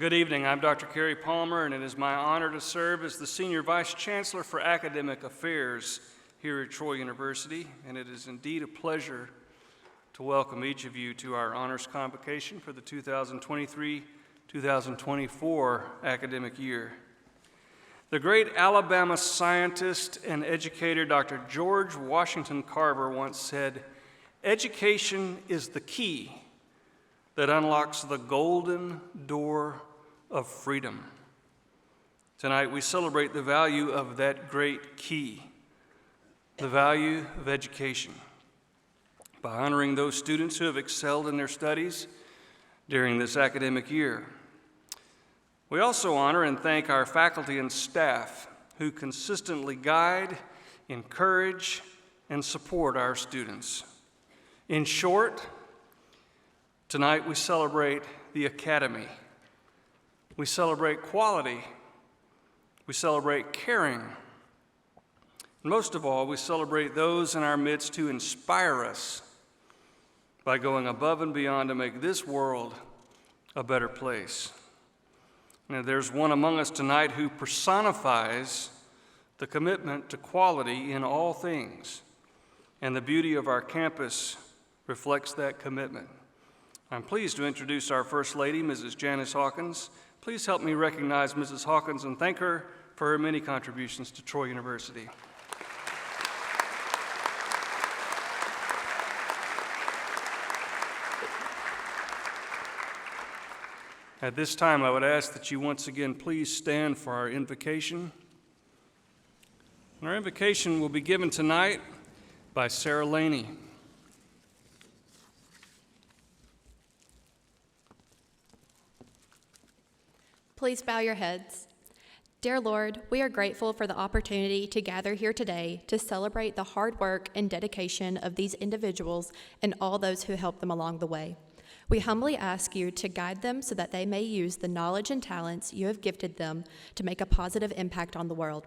Good evening. I'm Dr. Kerry Palmer, and it is my honor to serve as the Senior Vice Chancellor for Academic Affairs here at Troy University, and it is indeed a pleasure to welcome each of you to our Honors Convocation for the 2023-2024 academic year. The great Alabama scientist and educator Dr. George Washington Carver once said, "Education is the key that unlocks the golden door of freedom." Tonight we celebrate the value of that great key, the value of education, by honoring those students who have excelled in their studies during this academic year. We also honor and thank our faculty and staff who consistently guide, encourage, and support our students. In short, tonight we celebrate the Academy. We celebrate quality. We celebrate caring. And most of all, we celebrate those in our midst who inspire us by going above and beyond to make this world a better place. Now, there's one among us tonight who personifies the commitment to quality in all things, and the beauty of our campus reflects that commitment. I'm pleased to introduce our First Lady, Mrs. Janice Hawkins. Please help me recognize Mrs. Hawkins and thank her for her many contributions to Troy University. At this time, I would ask that you once again please stand for our invocation. And our invocation will be given tonight by Sarah Laney. Please bow your heads. Dear Lord, we are grateful for the opportunity to gather here today to celebrate the hard work and dedication of these individuals and all those who helped them along the way. We humbly ask you to guide them so that they may use the knowledge and talents you have gifted them to make a positive impact on the world.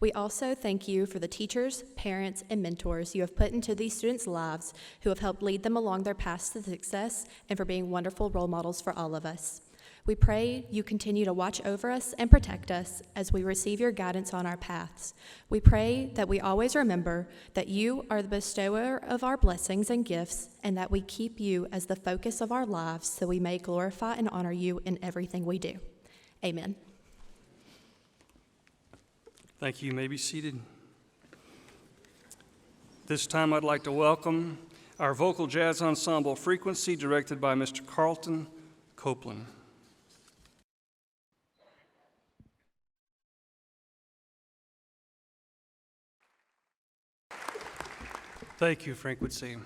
We also thank you for the teachers, parents, and mentors you have put into these students' lives who have helped lead them along their paths to success and for being wonderful role models for all of us. We pray you continue to watch over us and protect us as we receive your guidance on our paths. We pray that we always remember that you are the bestower of our blessings and gifts, and that we keep you as the focus of our lives so we may glorify and honor you in everything we do. Amen. Thank you. You may be seated. This time I'd like to welcome our vocal jazz ensemble Frequency, directed by Mr. Carlton Copeland. Thank you, Frequency.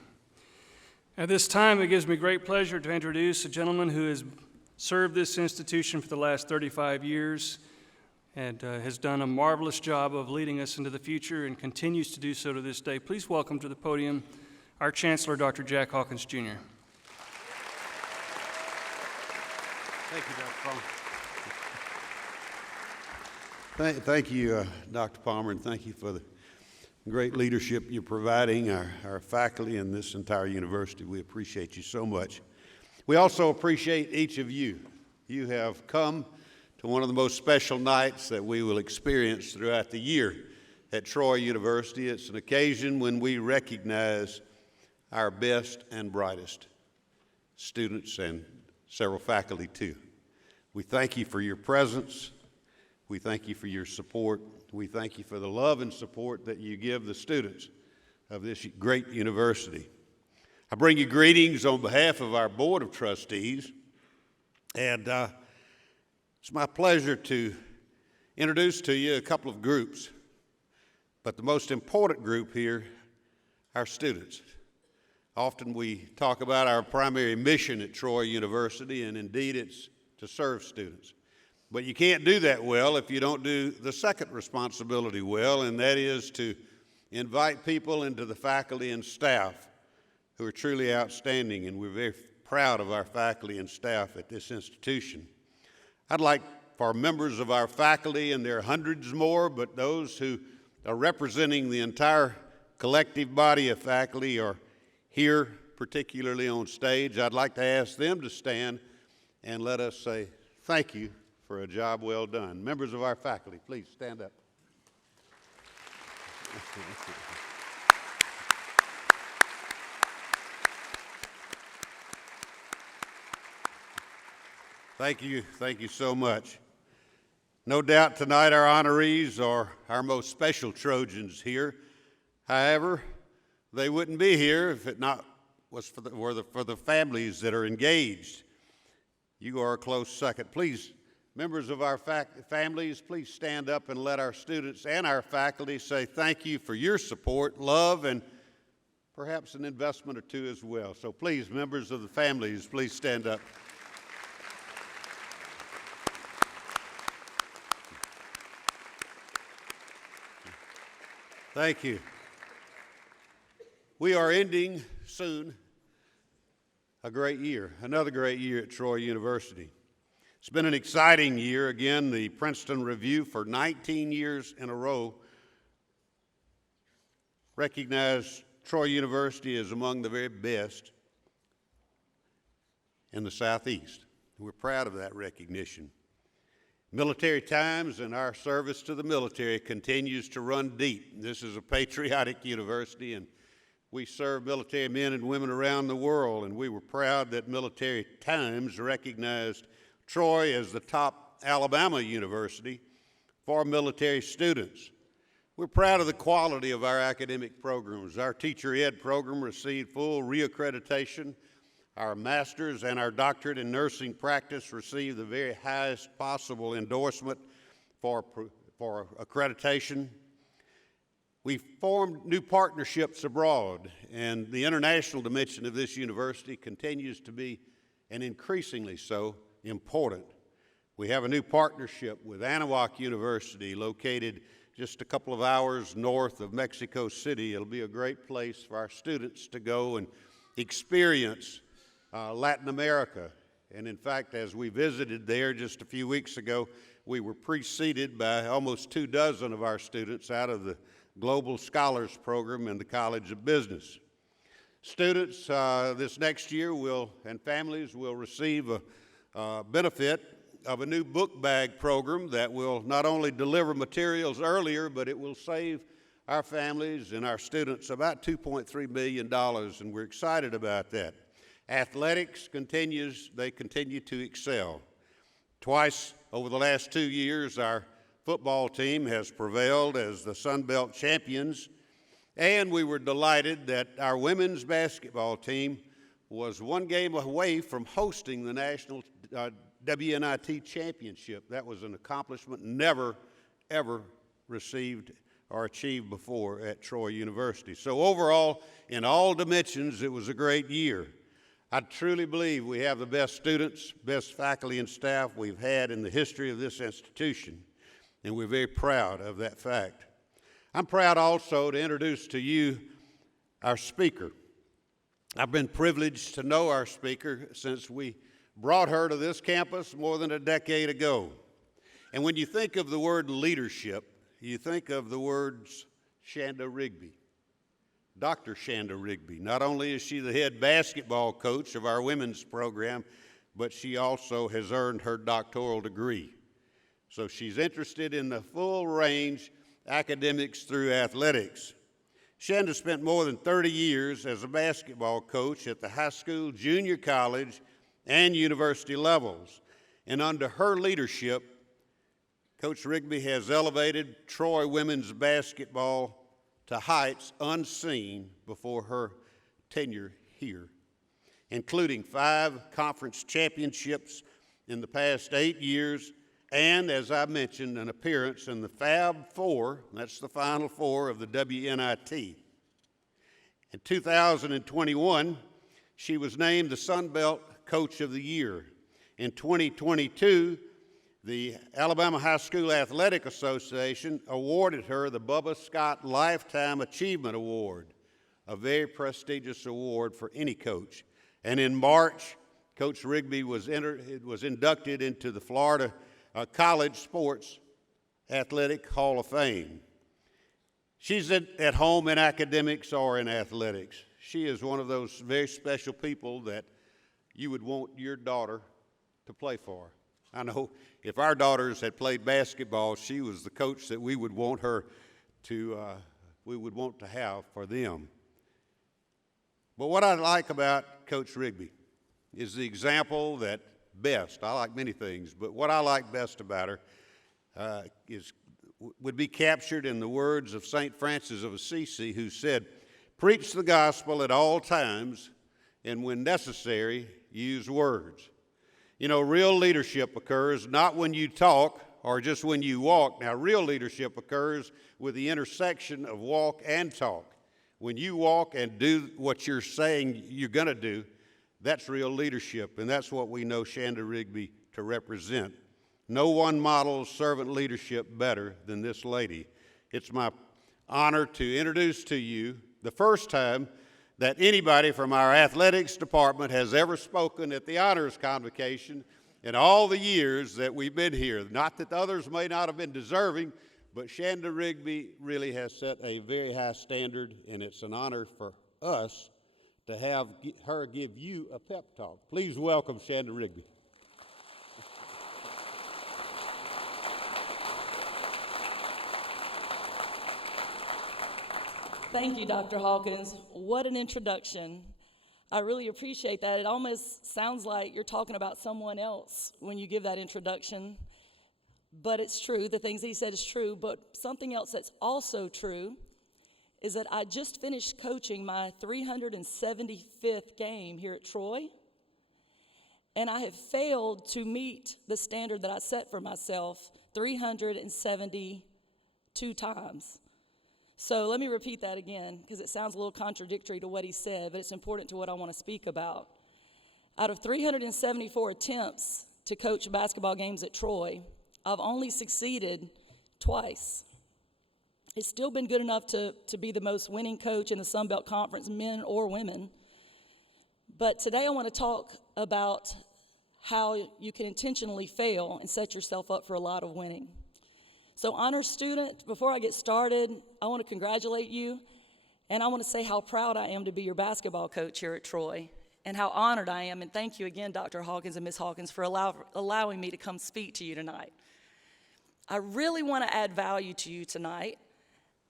At this time, it gives me great pleasure to introduce a gentleman who has served this institution for the last 35 years and has done a marvelous job of leading us into the future and continues to do so to this day. Please welcome to the podium our Chancellor, Dr. Jack Hawkins, Jr. Thank you, Dr. Palmer. Thank you, Dr. Palmer, and thank you for the great leadership you're providing our faculty and this entire university. We appreciate you so much. We also appreciate each of you. You have come to one of the most special nights that we will experience throughout the year at Troy University. It's an occasion when we recognize our best and brightest students and several faculty too. We thank you for your presence. We thank you for your support. We thank you for the love and support that you give the students of this great university. I bring you greetings on behalf of our Board of Trustees, and it's my pleasure to introduce to you a couple of groups, but the most important group here, our students. Often we talk about our primary mission at Troy University, and indeed it's to serve students. But you can't do that well if you don't do the second responsibility well, and that is to invite people into the faculty and staff who are truly outstanding, and we're very proud of our faculty and staff at this institution. I'd like for members of our faculty, and there are hundreds more, but those who are representing the entire collective body of faculty are here, particularly on stage. I'd like to ask them to stand and let us say thank you for a job well done. Members of our faculty, please stand up. Thank you so much. No doubt tonight our honorees are our most special Trojans here. However, they wouldn't be here if it not was for the families that are engaged. You are a close second. Please, members of our families, please stand up and let our students and our faculty say thank you for your support, love, and perhaps an investment or two as well. So please, members of the families, please stand up. Thank you. We are ending soon a great year, another great year at Troy University. It's been an exciting year. Again, the Princeton Review for 19 years in a row recognized Troy University as among the very best in the Southeast. We're proud of that recognition. Military Times and our service to the military continues to run deep. This is a patriotic university, and we serve military men and women around the world, and we were proud that Military Times recognized Troy as the top Alabama university for military students. We're proud of the quality of our academic programs. Our teacher ed program received full reaccreditation. Our master's and our doctorate in nursing practice received the very highest possible endorsement for accreditation. We formed new partnerships abroad, and the international dimension of this university continues to be, and increasingly so, important. We have a new partnership with Anahuac University, located just a couple of hours north of Mexico City. It'll be a great place for our students to go and experience Latin America. And in fact, as we visited there just a few weeks ago, we were preceded by almost 24 of our students out of the Global Scholars Program in the College of Business. Students this next year and families will receive a benefit of a new book bag program that will not only deliver materials earlier, but it will save our families and our students about $2.3 million, and we're excited about that. Athletics they continue to excel. Twice over the last 2 years, our football team has prevailed as the Sun Belt champions, and we were delighted that our women's basketball team was one game away from hosting the national WNIT championship. That was an accomplishment never, ever received or achieved before at Troy University. So overall, in all dimensions, it was a great year. I truly believe we have the best students, best faculty and staff we've had in the history of this institution, and we're very proud of that fact. I'm proud also to introduce to you our speaker. I've been privileged to know our speaker since we brought her to this campus more than a decade ago. And when you think of the word leadership, you think of the words Chanda Rigby. Dr. Chanda Rigby. Not only is she the head basketball coach of our women's program, but she also has earned her doctoral degree. So she's interested in the full range academics through athletics. Chanda spent more than 30 years as a basketball coach at the high school, junior college, and university levels. And under her leadership, Coach Rigby has elevated Troy women's basketball to heights unseen before her tenure here, including 5 conference championships in the past 8 years, and, as I mentioned, an appearance in the Fab Four, that's the Final Four of the WNIT. In 2021, she was named the Sun Belt Coach of the Year. In 2022, the Alabama High School Athletic Association awarded her the Bubba Scott Lifetime Achievement Award, a very prestigious award for any coach. And in March, Coach Rigby was inducted into the Florida College Sports Athletic Hall of Fame. She's at home in academics or in athletics. She is one of those very special people that you would want your daughter to play for. I know if our daughters had played basketball, she was the coach that we would want her to, we would want to have for them. But what I like about Coach Rigby is the example that best, I like many things, but what I like best about her would be captured in the words of St. Francis of Assisi, who said, "Preach the gospel at all times, and when necessary, use words." You know, real leadership occurs not when you talk or just when you walk. Now, real leadership occurs with the intersection of walk and talk. When you walk and do what you're saying you're going to do, that's real leadership, and that's what we know Chanda Rigby to represent. No one models servant leadership better than this lady. It's my honor to introduce to you the first time that anybody from our athletics department has ever spoken at the Honors Convocation in all the years that we've been here. Not that the others may not have been deserving, but Chanda Rigby really has set a very high standard, and it's an honor for us to have her give you a pep talk. Please welcome Chanda Rigby. Thank you, Dr. Hawkins. What an introduction. I really appreciate that. It almost sounds like you're talking about someone else when you give that introduction. But it's true. The things he said is true. But something else that's also true is that I just finished coaching my 375th game here at Troy. And I have failed to meet the standard that I set for myself 372 times. So let me repeat that again, because it sounds a little contradictory to what he said, but it's important to what I want to speak about. Out of 374 attempts to coach basketball games at Troy, I've only succeeded twice. It's still been good enough to be the most winning coach in the Sun Belt Conference, men or women. But today I want to talk about how you can intentionally fail and set yourself up for a lot of winning. So, honor student, before I get started, I want to congratulate you, and I want to say how proud I am to be your basketball coach here at Troy, and how honored I am, and thank you again, Dr. Hawkins and Ms. Hawkins, for allowing me to come speak to you tonight. I really want to add value to you tonight.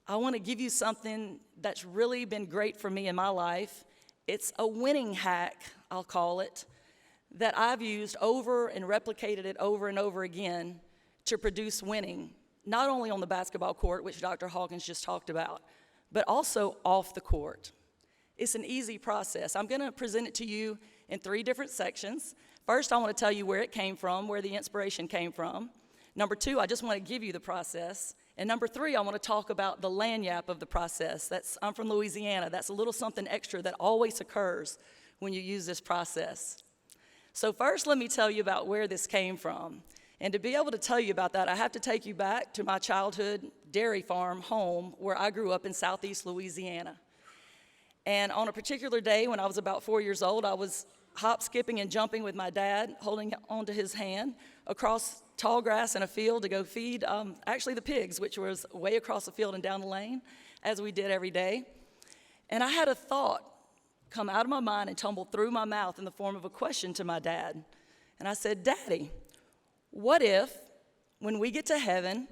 I want to give you something that's really been great for me in my life. It's a winning hack, I'll call it, that I've used over and replicated it over and over again to produce winning. Not only on the basketball court, which Dr. Hawkins just talked about, but also off the court. It's an easy process. I'm going to present it to you in 3 different sections. First, I want to tell you where it came from, where the inspiration came from. Number 2, I just want to give you the process. And number 3, I want to talk about the lanyard of the process. I'm from Louisiana. That's a little something extra that always occurs when you use this process. So first, let me tell you about where this came from. And to be able to tell you about that, I have to take you back to my childhood dairy farm home where I grew up in southeast Louisiana. And on a particular day when I was about 4 years old, I was hop, skipping, and jumping with my dad, holding onto his hand across tall grass in a field to go feed actually the pigs, which was way across the field and down the lane, as we did every day. And I had a thought come out of my mind and tumble through my mouth in the form of a question to my dad. And I said, "Daddy, what if, when we get to heaven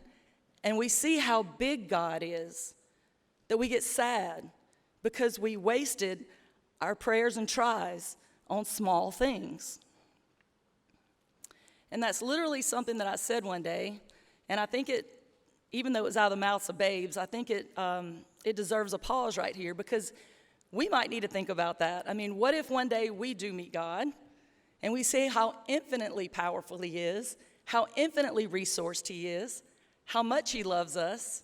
and we see how big God is, that we get sad because we wasted our prayers and tries on small things?" And that's literally something that I said one day, and I think it, even though it was out of the mouths of babes, I think it deserves a pause right here, because we might need to think about that. I mean, what if one day we do meet God, and we see how infinitely powerful He is, how infinitely resourced He is, how much He loves us,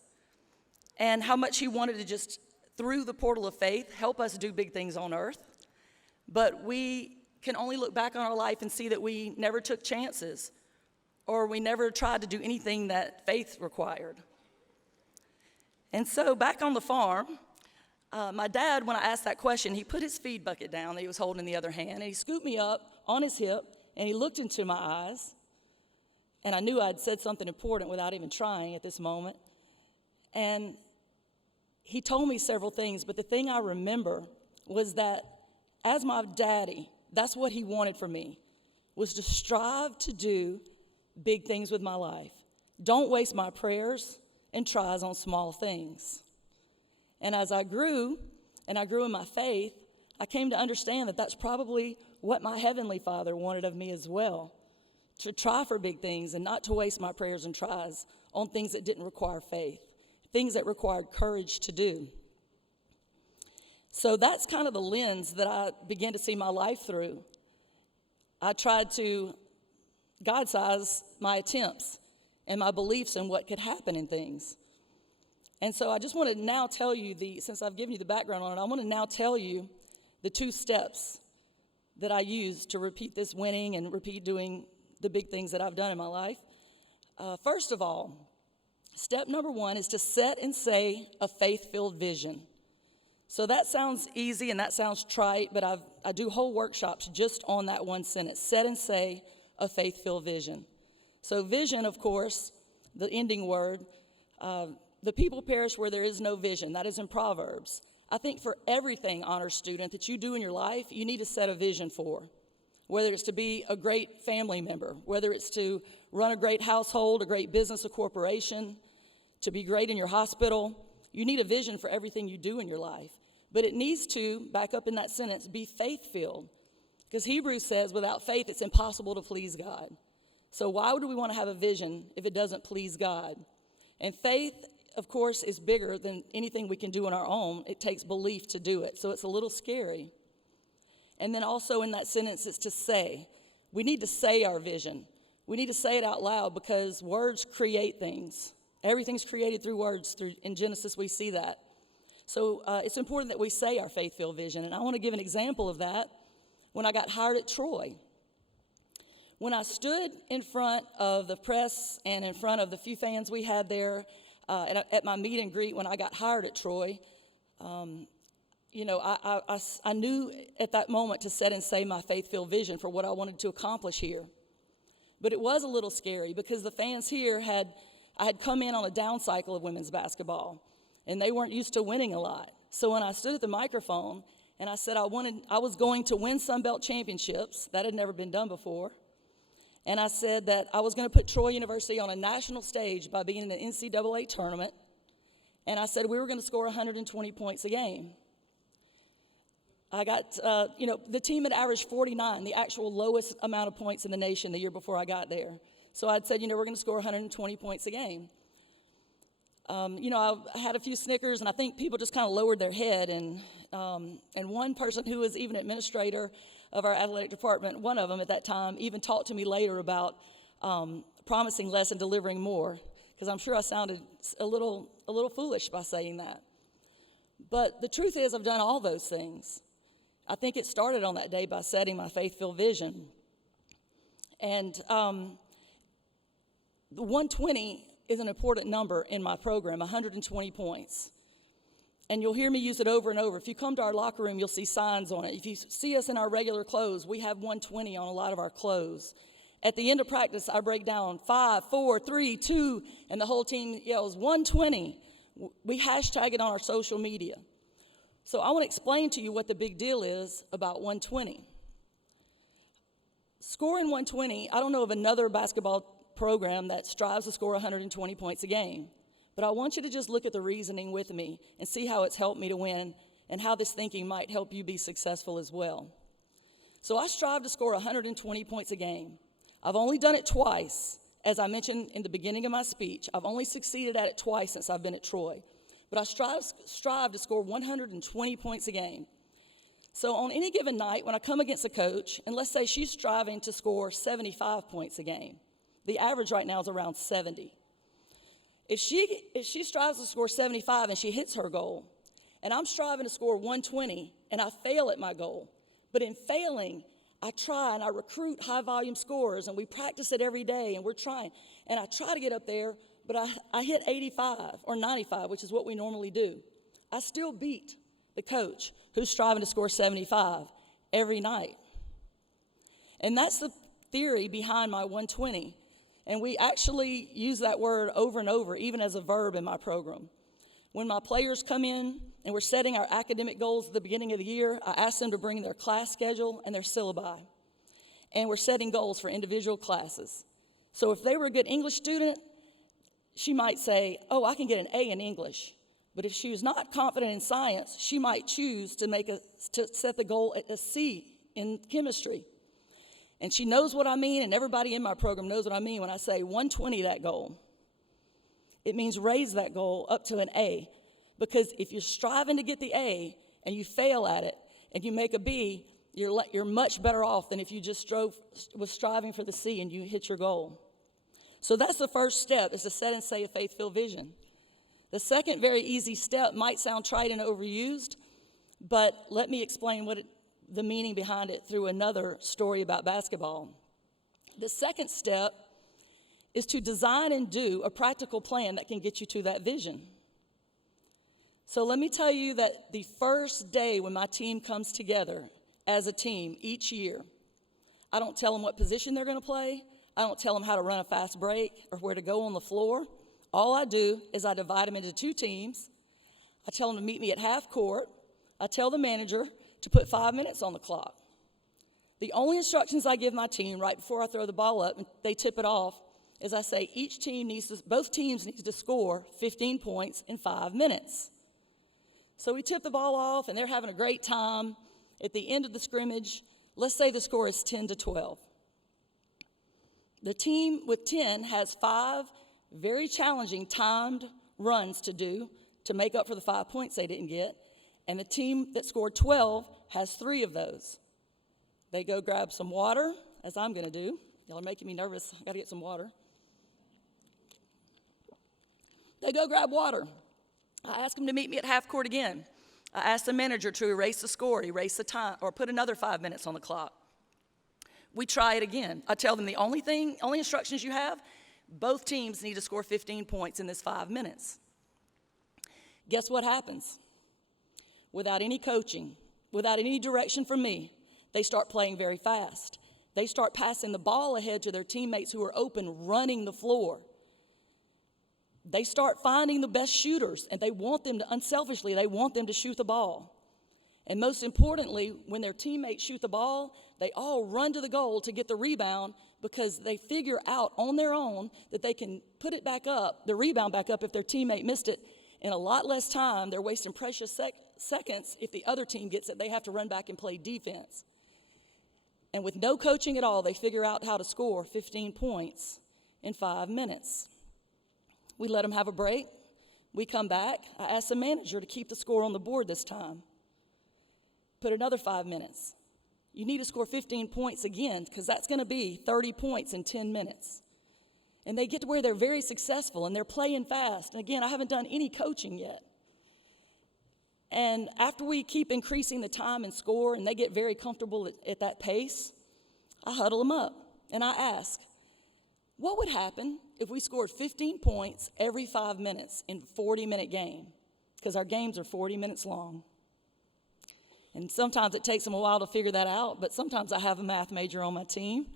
and how much He wanted to just, through the portal of faith, help us do big things on earth. But we can only look back on our life and see that we never took chances, or we never tried to do anything that faith required. And so back on the farm, my dad, when I asked that question, he put his feed bucket down that he was holding in the other hand, and he scooped me up on his hip, and he looked into my eyes, and I knew I'd said something important without even trying at this moment. And he told me several things, but the thing I remember was that as my daddy, that's what he wanted for me, was to strive to do big things with my life. Don't waste my prayers and tries on small things. And as I grew, and I grew in my faith, I came to understand that that's probably what my Heavenly Father wanted of me as well, to try for big things and not to waste my prayers and tries on things that didn't require faith, things that required courage to do. So that's kind of the lens that I began to see my life through. I tried to God-size my attempts and my beliefs in what could happen in things. And so I just want to now tell you, since I've given you the background on it, I want to now tell you the 2 steps that I used to repeat this winning and repeat doing the big things that I've done in my life. First of all, step number 1 is to set and say a faith-filled vision. So that sounds easy and that sounds trite, but I do whole workshops just on that one sentence, set and say a faith-filled vision. So vision, of course, the ending word, the people perish where there is no vision. That is in Proverbs. I think for everything, honor student, that you do in your life, you need to set a vision for. Whether it's to be a great family member, whether it's to run a great household, a great business, a corporation, to be great in your hospital, you need a vision for everything you do in your life. But it needs to, back up in that sentence, be faith-filled. Because Hebrews says without faith it's impossible to please God. So why would we want to have a vision if it doesn't please God? And faith, of course, is bigger than anything we can do on our own. It takes belief to do it, so it's a little scary. And then also in that sentence, it's to say. We need to say our vision. We need to say it out loud because words create things. Everything's created through words. In Genesis, we see that. So it's important that we say our faith-filled vision. And I want to give an example of that when I got hired at Troy. When I stood in front of the press and in front of the few fans we had there at my meet and greet when I got hired at Troy, I knew at that moment to set and say my faith-filled vision for what I wanted to accomplish here. But it was a little scary because the fans here I had come in on a down cycle of women's basketball, and they weren't used to winning a lot. So when I stood at the microphone and I said I was going to win Sun Belt championships, that had never been done before, and I said that I was going to put Troy University on a national stage by being in the NCAA tournament, and I said we were going to score 120 points a game. I got, the team had averaged 49, the actual lowest amount of points in the nation the year before I got there. So I'd said, we're going to score 120 points a game. I had a few Snickers, and I think people just kind of lowered their head. And one person who was even administrator of our athletic department, one of them at that time, even talked to me later about promising less and delivering more, because I'm sure I sounded a little foolish by saying that. But the truth is, I've done all those things. I think it started on that day by setting my faith-filled vision. And the 120 is an important number in my program, 120 points. And you'll hear me use it over and over. If you come to our locker room, you'll see signs on it. If you see us in our regular clothes, we have 120 on a lot of our clothes. At the end of practice, I break down 5, 4, 3, 2, and the whole team yells 120. We hashtag it on our social media. So I want to explain to you what the big deal is about 120. Scoring 120, I don't know of another basketball program that strives to score 120 points a game. But I want you to just look at the reasoning with me and see how it's helped me to win and how this thinking might help you be successful as well. So I strive to score 120 points a game. I've only done it twice. As I mentioned in the beginning of my speech, I've only succeeded at it twice since I've been at Troy. But I strive to score 120 points a game. So on any given night, when I come against a coach, and let's say she's striving to score 75 points a game, the average right now is around 70. If she strives to score 75 and she hits her goal, and I'm striving to score 120 and I fail at my goal, but in failing, I try and I recruit high-volume scorers, and we practice it every day, and we're trying. And I try to get up there, but I hit 85 or 95, which is what we normally do. I still beat the coach who's striving to score 75 every night. And that's the theory behind my 120. And we actually use that word over and over, even as a verb in my program. When my players come in and we're setting our academic goals at the beginning of the year, I ask them to bring their class schedule and their syllabi. And we're setting goals for individual classes. So if they were a good English student, she might say, oh, I can get an A in English. But if she was not confident in science, she might choose to set the goal at a C in chemistry. And she knows what I mean, and everybody in my program knows what I mean when I say 120 that goal. It means raise that goal up to an A. Because if you're striving to get the A and you fail at it and you make a B, you're much better off than if you just was striving for the C and you hit your goal. So that's the first step, is to set and say a faith-filled vision. The second very easy step might sound trite and overused, but let me explain the meaning behind it through another story about basketball. The second step is to design and do a practical plan that can get you to that vision. So let me tell you that the first day when my team comes together as a team each year, I don't tell them what position they're going to play. I don't tell them how to run a fast break or where to go on the floor. All I do is I divide them into 2 teams. I tell them to meet me at half court. I tell the manager to put 5 minutes on the clock. The only instructions I give my team right before I throw the ball up and they tip it off is I say both teams need to score 15 points in 5 minutes. So we tip the ball off and they're having a great time. At the end of the scrimmage, let's say the score is 10-12. The team with 10 has 5 very challenging timed runs to do to make up for the 5 points they didn't get. And the team that scored 12 has 3 of those. They go grab some water, as I'm going to do. Y'all are making me nervous. I got to get some water. They go grab water. I ask them to meet me at half court again. I ask the manager to erase the score, erase the time, or put another 5 minutes on the clock. We try it again. I tell them the only instructions you have, both teams need to score 15 points in this 5 minutes. Guess what happens? Without any coaching, without any direction from me, they start playing very fast. They start passing the ball ahead to their teammates who are open, running the floor. They start finding the best shooters, and they want them to shoot the ball. And most importantly, when their teammates shoot the ball, they all run to the goal to get the rebound because they figure out on their own that they can put it back up, the rebound back up if their teammate missed it, in a lot less time. They're wasting precious seconds. If the other team gets it, they have to run back and play defense. And with no coaching at all, they figure out how to score 15 points in 5 minutes. We let them have a break. We come back. I ask the manager to keep the score on the board this time. Put another 5 minutes. You need to score 15 points again because that's going to be 30 points in 10 minutes. And they get to where they're very successful and they're playing fast. And again, I haven't done any coaching yet. And after we keep increasing the time and score and they get very comfortable at that pace, I huddle them up and I ask, what would happen if we scored 15 points every 5 minutes in a 40-minute game? Because our games are 40 minutes long. And sometimes it takes them a while to figure that out, but sometimes I have a math major on my team.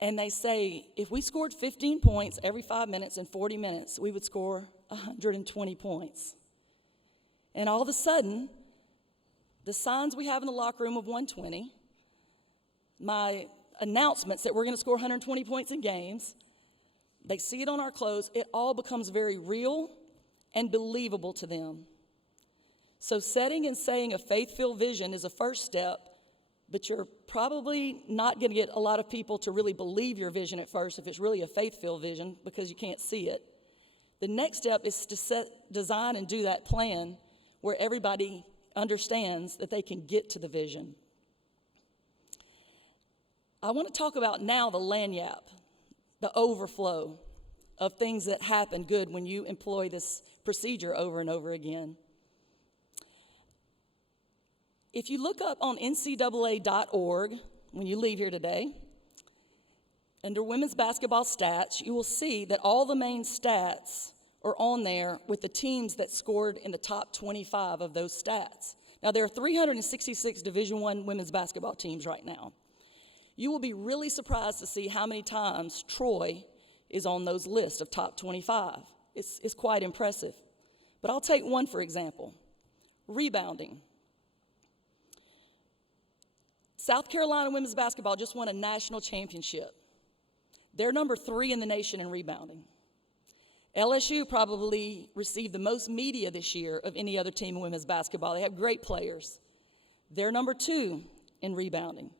And they say, if we scored 15 points every 5 minutes in 40 minutes, we would score 120 points. And all of a sudden, the signs we have in the locker room of 120, my announcements that we're going to score 120 points in games, they see it on our clothes, it all becomes very real and believable to them. So setting and saying a faith-filled vision is a first step, but you're probably not going to get a lot of people to really believe your vision at first if it's really a faith-filled vision because you can't see it. The next step is to design and do that plan where everybody understands that they can get to the vision. I want to talk about now the lagniappe, the overflow of things that happen good when you employ this procedure over and over again. If you look up on ncaa.org when you leave here today, under women's basketball stats, you will see that all the main stats are on there with the teams that scored in the top 25 of those stats. Now, there are 366 Division I women's basketball teams right now. You will be really surprised to see how many times Troy is on those lists of top 25. It's quite impressive. But I'll take one, for example, rebounding. South Carolina women's basketball just won a national championship. They're number 3 in the nation in rebounding. LSU probably received the most media this year of any other team in women's basketball. They have great players. They're number 2 in rebounding.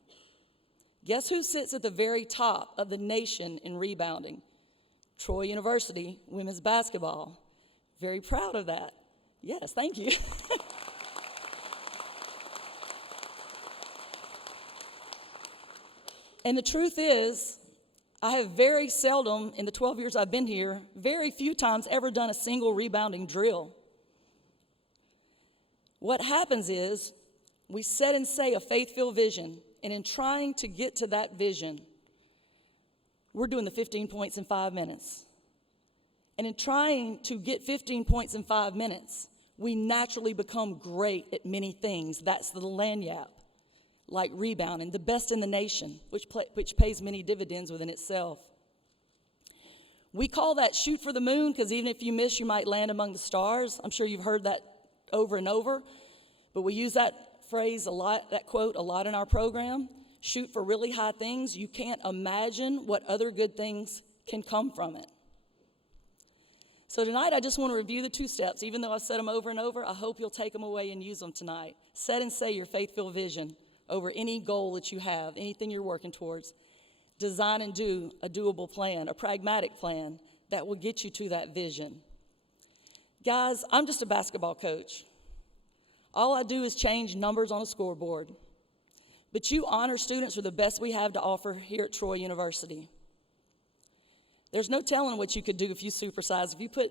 Guess who sits at the very top of the nation in rebounding? Troy University women's basketball. Very proud of that. Yes, thank you. And the truth is, I have very seldom, in the 12 years I've been here, very few times ever done a single rebounding drill. What happens is, we set and say a faith-filled vision, and in trying to get to that vision, we're doing the 15 points in 5 minutes. And in trying to get 15 points in 5 minutes, we naturally become great at many things. That's the lanyard. Like rebounding, the best in the nation, which pays many dividends within itself. We call that shoot for the moon, because even if you miss, you might land among the stars. I'm sure you've heard that over and over, but we use that phrase a lot, that quote a lot in our program. Shoot for really high things. You can't imagine what other good things can come from it. So tonight, I just want to review the 2 steps. Even though I've said them over and over, I hope you'll take them away and use them tonight. Set and say your faith-filled vision over any goal that you have, anything you're working towards. Design and do a doable plan, a pragmatic plan that will get you to that vision. Guys, I'm just a basketball coach. All I do is change numbers on a scoreboard. But you honor students are the best we have to offer here at Troy University. There's no telling what you could do if you supersize, if you put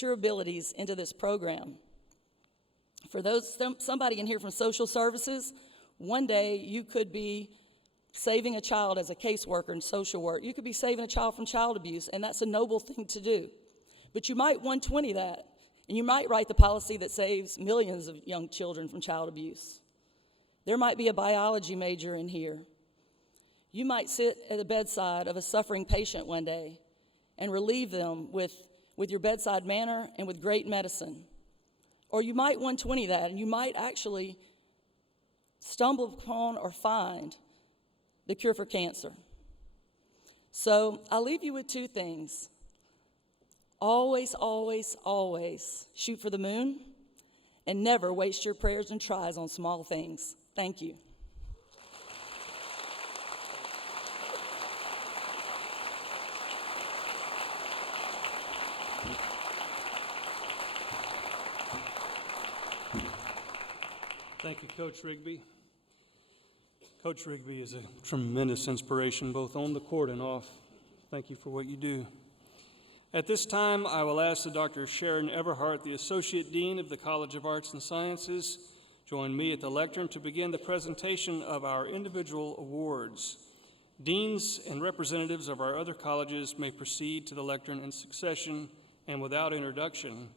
your abilities into this program. For somebody in here from social services, one day you could be saving a child as a caseworker in social work. You could be saving a child from child abuse, and that's a noble thing to do. But you might 120 that, and you might write the policy that saves millions of young children from child abuse. There might be a biology major in here. You might sit at the bedside of a suffering patient one day and relieve them with your bedside manner and with great medicine. Or you might 120 that, and you might actually stumble upon or find the cure for cancer. So I'll leave you with 2 things. Always, always, always shoot for the moon, and never waste your prayers and tries on small things. Thank you. Thank you, Coach Rigby. Coach Rigby is a tremendous inspiration, both on the court and off. Thank you for what you do. At this time, I will ask the Dr. Sharon Everhart, the Associate Dean of the College of Arts and Sciences, join me at the lectern to begin the presentation of our individual awards. Deans and representatives of our other colleges may proceed to the lectern in succession and without introduction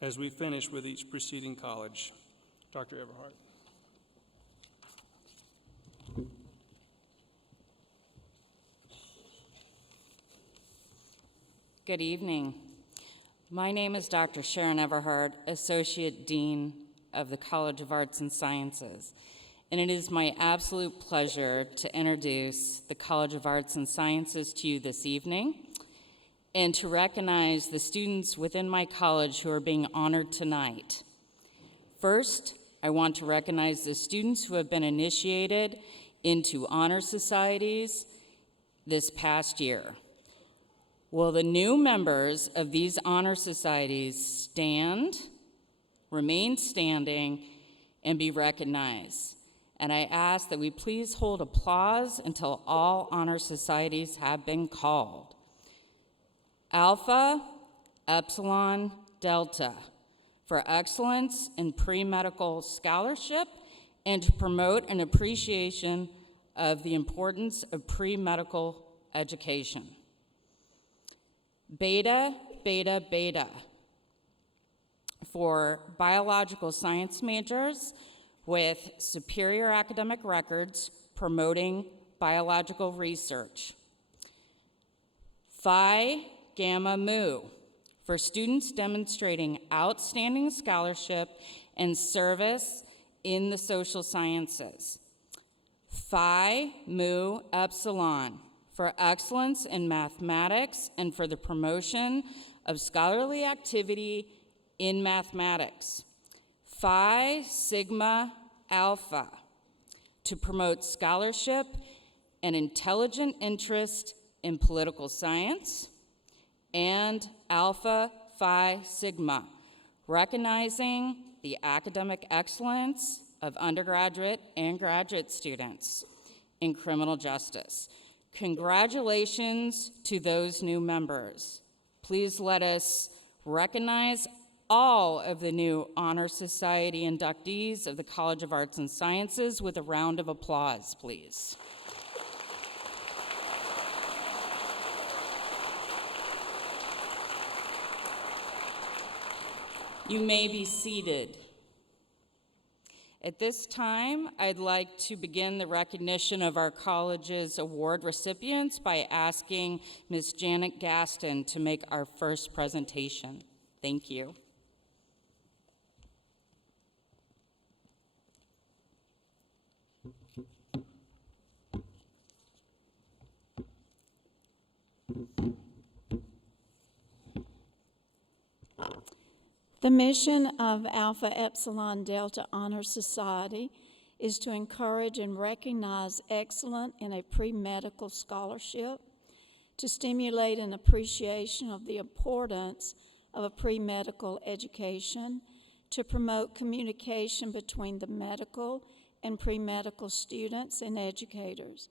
as we finish with each preceding college. Dr. Everhart. Good evening. My name is Dr. Sharon Everhart, Associate Dean of the College of Arts and Sciences, and it is my absolute pleasure to introduce the College of Arts and Sciences to you this evening and to recognize the students within my college who are being honored tonight. First, I want to recognize the students who have been initiated into honor societies this past year. Will the new members of these honor societies stand, remain standing, and be recognized? And I ask that we please hold applause until all honor societies have been called. Alpha, Epsilon, Delta, for excellence in pre-medical scholarship and to promote an appreciation of the importance of pre-medical education. Beta, Beta, Beta, for biological science majors with superior academic records promoting biological research. Phi, Gamma, Mu, for students demonstrating outstanding scholarship and service in the social sciences. Phi, Mu, Epsilon, for excellence in mathematics and for the promotion of scholarly activity in mathematics. Phi Sigma Alpha, to promote scholarship and intelligent interest in political science. And Alpha Phi Sigma, recognizing the academic excellence of undergraduate and graduate students in criminal justice. Congratulations to those new members. Please let us recognize all of the new Honor Society inductees of the College of Arts and Sciences with a round of applause, please. You may be seated. At this time, I'd like to begin the recognition of our college's award recipients by asking Ms. Janet Gaston to make our first presentation. Thank you. The mission of Alpha Epsilon Delta Honor Society is to encourage and recognize excellence in a pre-medical scholarship, to stimulate an appreciation of the importance of a pre-medical education, to promote communication between the medical and pre-medical students and educators,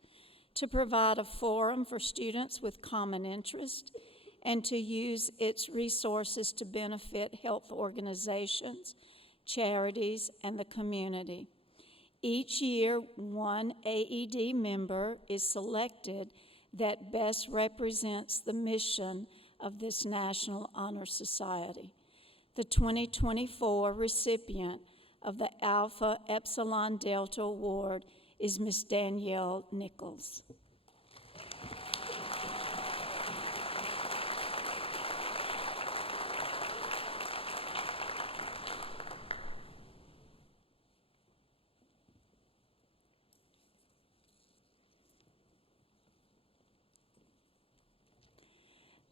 to provide a forum for students with common interest, and to use its resources to benefit health organizations, charities, and the community. Each year, one AED member is selected that best represents the mission of this National Honor Society. The 2024 recipient of the Alpha Epsilon Delta Award is Ms. Danielle Nichols.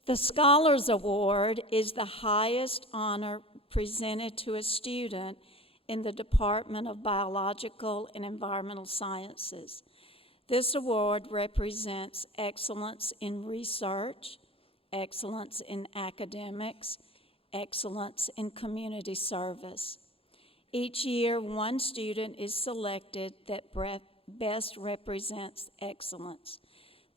The Scholars Award is the highest honor presented to a student in the Department of Biological and Environmental Sciences. This award represents excellence in research, excellence in academics, excellence in community service. Each year, one student is selected that best represents excellence.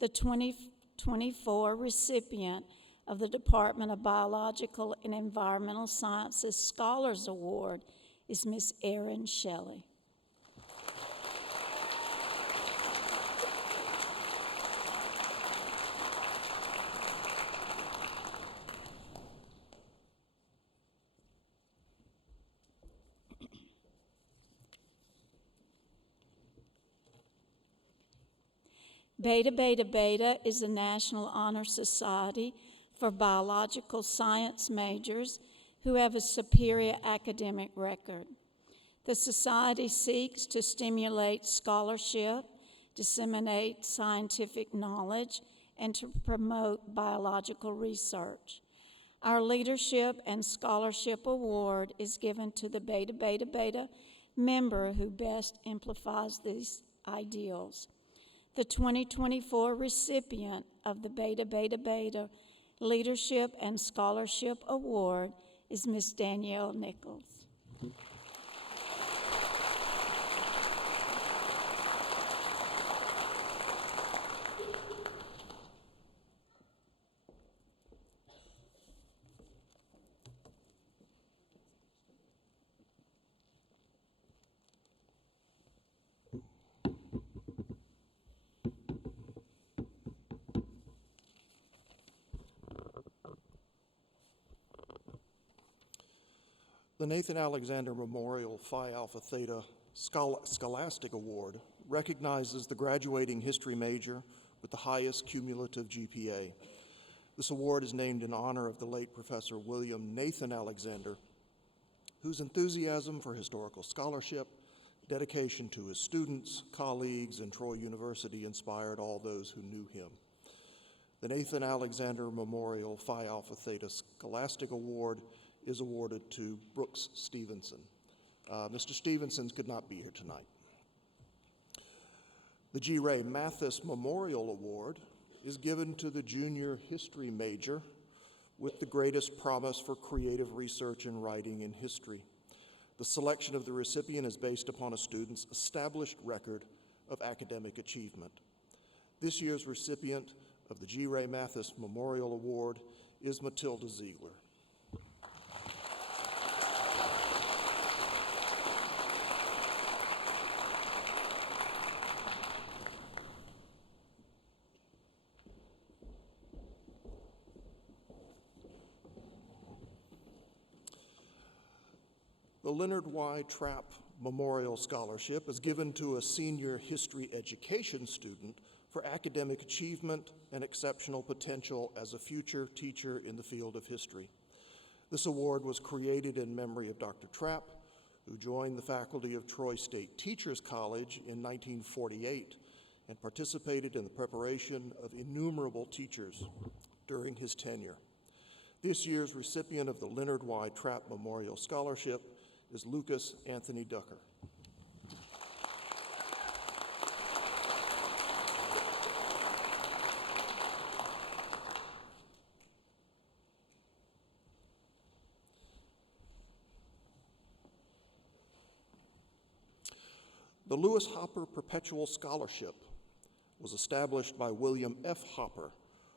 The 2024 recipient of the Department of Biological and Environmental Sciences Scholars Award is Ms. Erin Shelley. Beta Beta Beta is a National Honor Society for biological science majors who have a superior academic record. The society seeks to stimulate scholarship, disseminate scientific knowledge, and to promote biological research. Our Leadership and Scholarship Award is given to the Beta Beta Beta member who best amplifies these ideals. The 2024 recipient of the Beta Beta Beta Leadership and Scholarship Award is Ms. Danielle Nichols. The Nathan Alexander Memorial Phi Alpha Theta Scholastic Award recognizes the graduating history major with the highest cumulative GPA. This award is named in honor of the late Professor William Nathan Alexander, whose enthusiasm for historical scholarship, dedication to his students, colleagues, and Troy University inspired all those who knew him. The Nathan Alexander Memorial Phi Alpha Theta Scholastic Award is awarded to Brooks Stevenson. Mr. Stevenson could not be here tonight. The G. Ray Mathis Memorial Award is given to the junior history major with the greatest promise for creative research and writing in history. The selection of the recipient is based upon a student's established record of academic achievement. This year's recipient of the G. Ray Mathis Memorial Award is Matilda Ziegler. The Leonard Y. Trapp Memorial Scholarship is given to a senior history education student for academic achievement and exceptional potential as a future teacher in the field of history. This award was created in memory of Dr. Trapp, who joined the faculty of Troy State Teachers College in 1948 and participated in the preparation of innumerable teachers during his tenure. This year's recipient of the Leonard Y. Trapp Memorial Scholarship is Lucas Anthony Ducker. The Lewis Hopper Perpetual Scholarship was established by William F. Hopper,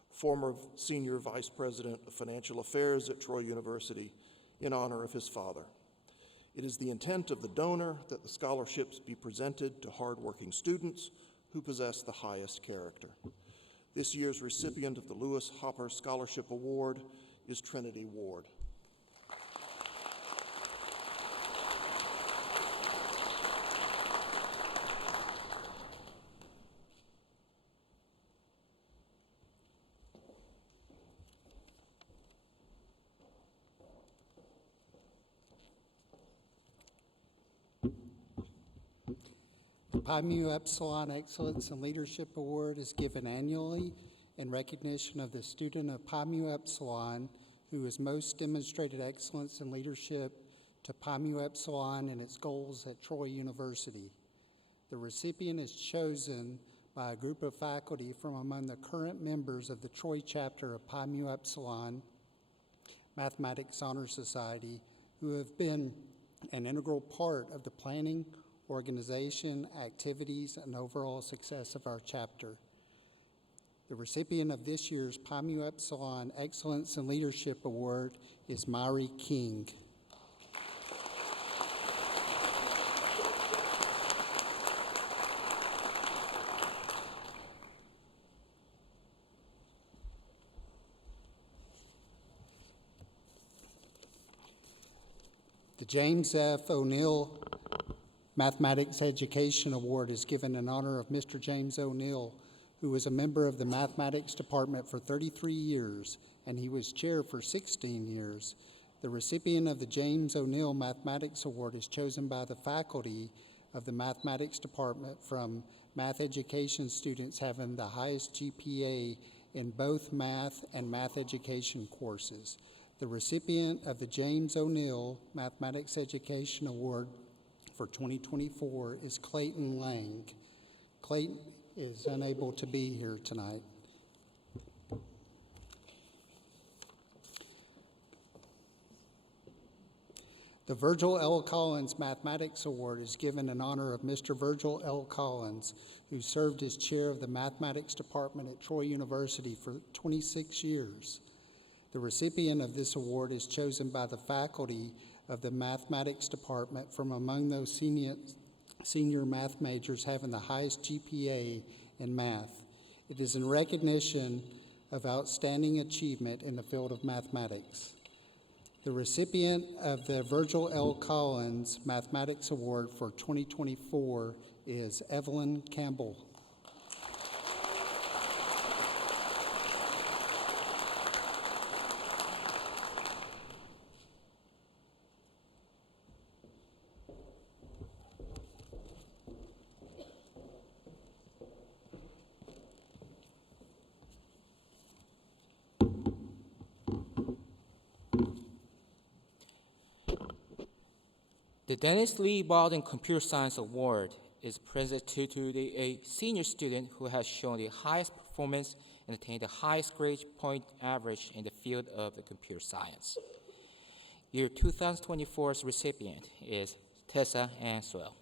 former Senior Vice President of Financial Affairs at Troy University, in honor of his father. It is the intent of the donor that the scholarships be presented to hardworking students who possess the highest character. This year's recipient of the Lewis Hopper Scholarship Award is Trinity Ward. Pi Mu Epsilon Excellence in Leadership Award is given annually in recognition of the student of Pi Mu Epsilon who has most demonstrated excellence in leadership to Pi Mu Epsilon and its goals at Troy University. The recipient is chosen by a group of faculty from among the current members of the Troy chapter of Pi Mu Epsilon Mathematics Honor Society, who have been an integral part of the planning, organization, activities, and overall success of our chapter. The recipient of this year's Pi Mu Epsilon Excellence in Leadership Award is Mari King. The James F. O'Neill Mathematics Education Award is given in honor of Mr. James O'Neill, who was a member of the Mathematics Department for 33 years, and he was chair for 16 years. The recipient of the James O'Neill Mathematics Award is chosen by the faculty of the Mathematics Department from math education students having the highest GPA in both math and math education courses. The recipient of the James O'Neill Mathematics Education Award for 2024 is Clayton Lang. Clayton is unable to be here tonight. The Virgil L. Collins Mathematics Award is given in honor of Mr. Virgil L. Collins, who served as chair of the Mathematics Department at Troy University for 26 years. The recipient of this award is chosen by the faculty of the Mathematics Department from among those senior math majors having the highest GPA in math. It is in recognition of outstanding achievement in the field of mathematics. The recipient of the Virgil L. Collins Mathematics Award for 2024 is Evelyn Campbell. The Dennis Lee Baldwin Computer Science Award is presented to a senior student who has shown the highest performance and attained the highest grade point average in the field of the computer science. Year 2024's recipient is Tessa Answell.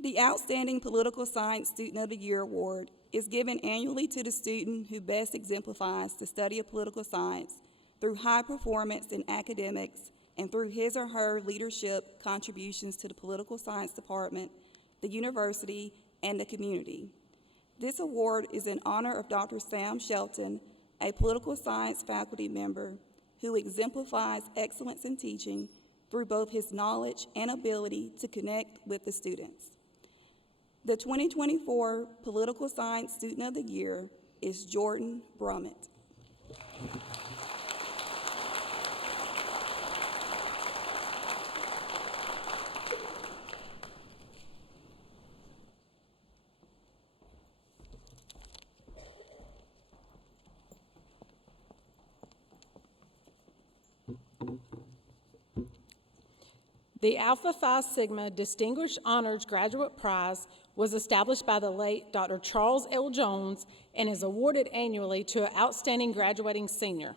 The Outstanding Political Science Student of the Year Award is given annually to the student who best exemplifies the study of political science through high performance in academics and through his or her leadership contributions to the political science department, the university, and the community. This award is in honor of Dr. Sam Shelton, a political science faculty member who exemplifies excellence in teaching through both his knowledge and ability to connect with the students. The 2024 Political Science Student of the Year is Jordan Brummett. The Alpha Phi Sigma Distinguished Honors Graduate Prize was established by the late Dr. Charles L. Jones and is awarded annually to an outstanding graduating senior.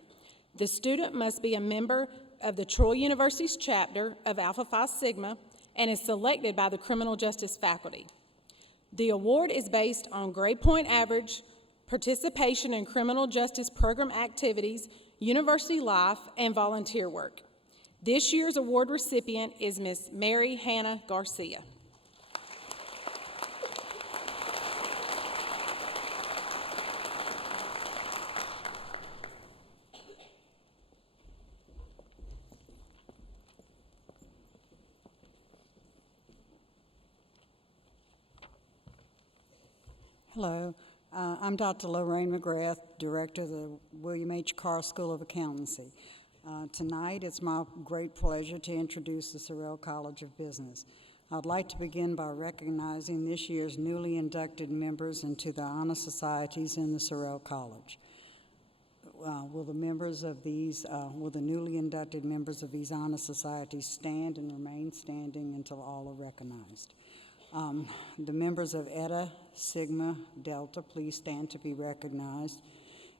The student must be a member of the Troy University's chapter of Alpha Phi Sigma and is selected by the criminal justice faculty. The award is based on grade point average, participation in criminal justice program activities, university life, and volunteer work. This year's award recipient is Ms. Mary Hannah Garcia. Hello, I'm Dr. Lorraine McGrath, Director of the William H. Carr School of Accountancy. Tonight, it's my great pleasure to introduce the Sorrell College of Business. I'd like to begin by recognizing this year's newly inducted members into the honor societies in the Sorrell College. Will the newly inducted members of these honor societies stand and remain standing until all are recognized? The members of Eta Sigma Delta, please stand to be recognized.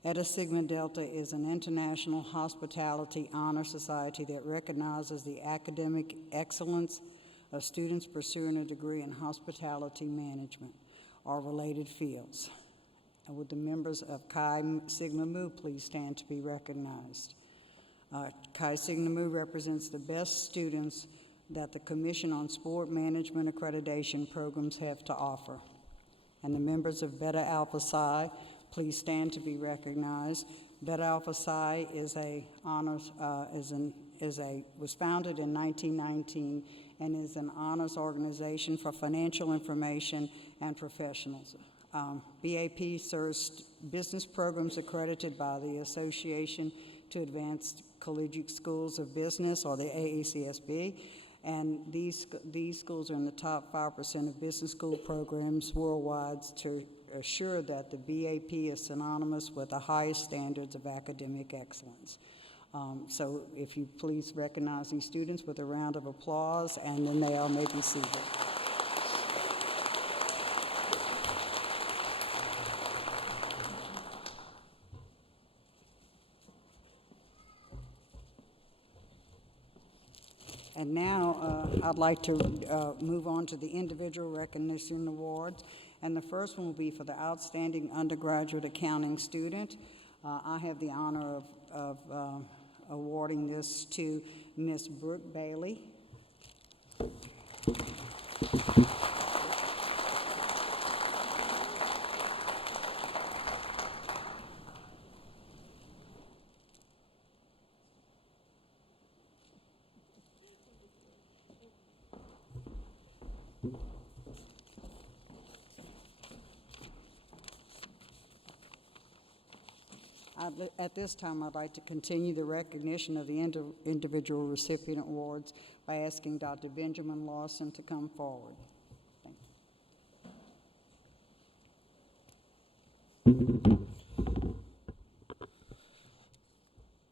Eta Sigma Delta is an international hospitality honor society that recognizes the academic excellence of students pursuing a degree in hospitality management or related fields. Would the members of Chi Sigma Mu please stand to be recognized? Chi Sigma Mu represents the best students that the Commission on Sport Management Accreditation programs have to offer. And the members of Beta Alpha Psi, please stand to be recognized. Beta Alpha Psi was founded in 1919 and is an honors organization for financial information and professionals. BAP serves business programs accredited by the Association to Advanced Collegiate Schools of Business, or the AACSB, and these schools are in the top 5% of business school programs worldwide to assure that the BAP is synonymous with the highest standards of academic excellence. So if you please recognize these students with a round of applause, and then they all may be seated. And now I'd like to move on to the individual recognition awards. And the first one will be for the outstanding undergraduate accounting student. I have the honor of awarding this to Ms. Brooke Bailey. At this time, I'd like to continue the recognition of the individual recipient awards by asking Dr. Benjamin Lawson to come forward.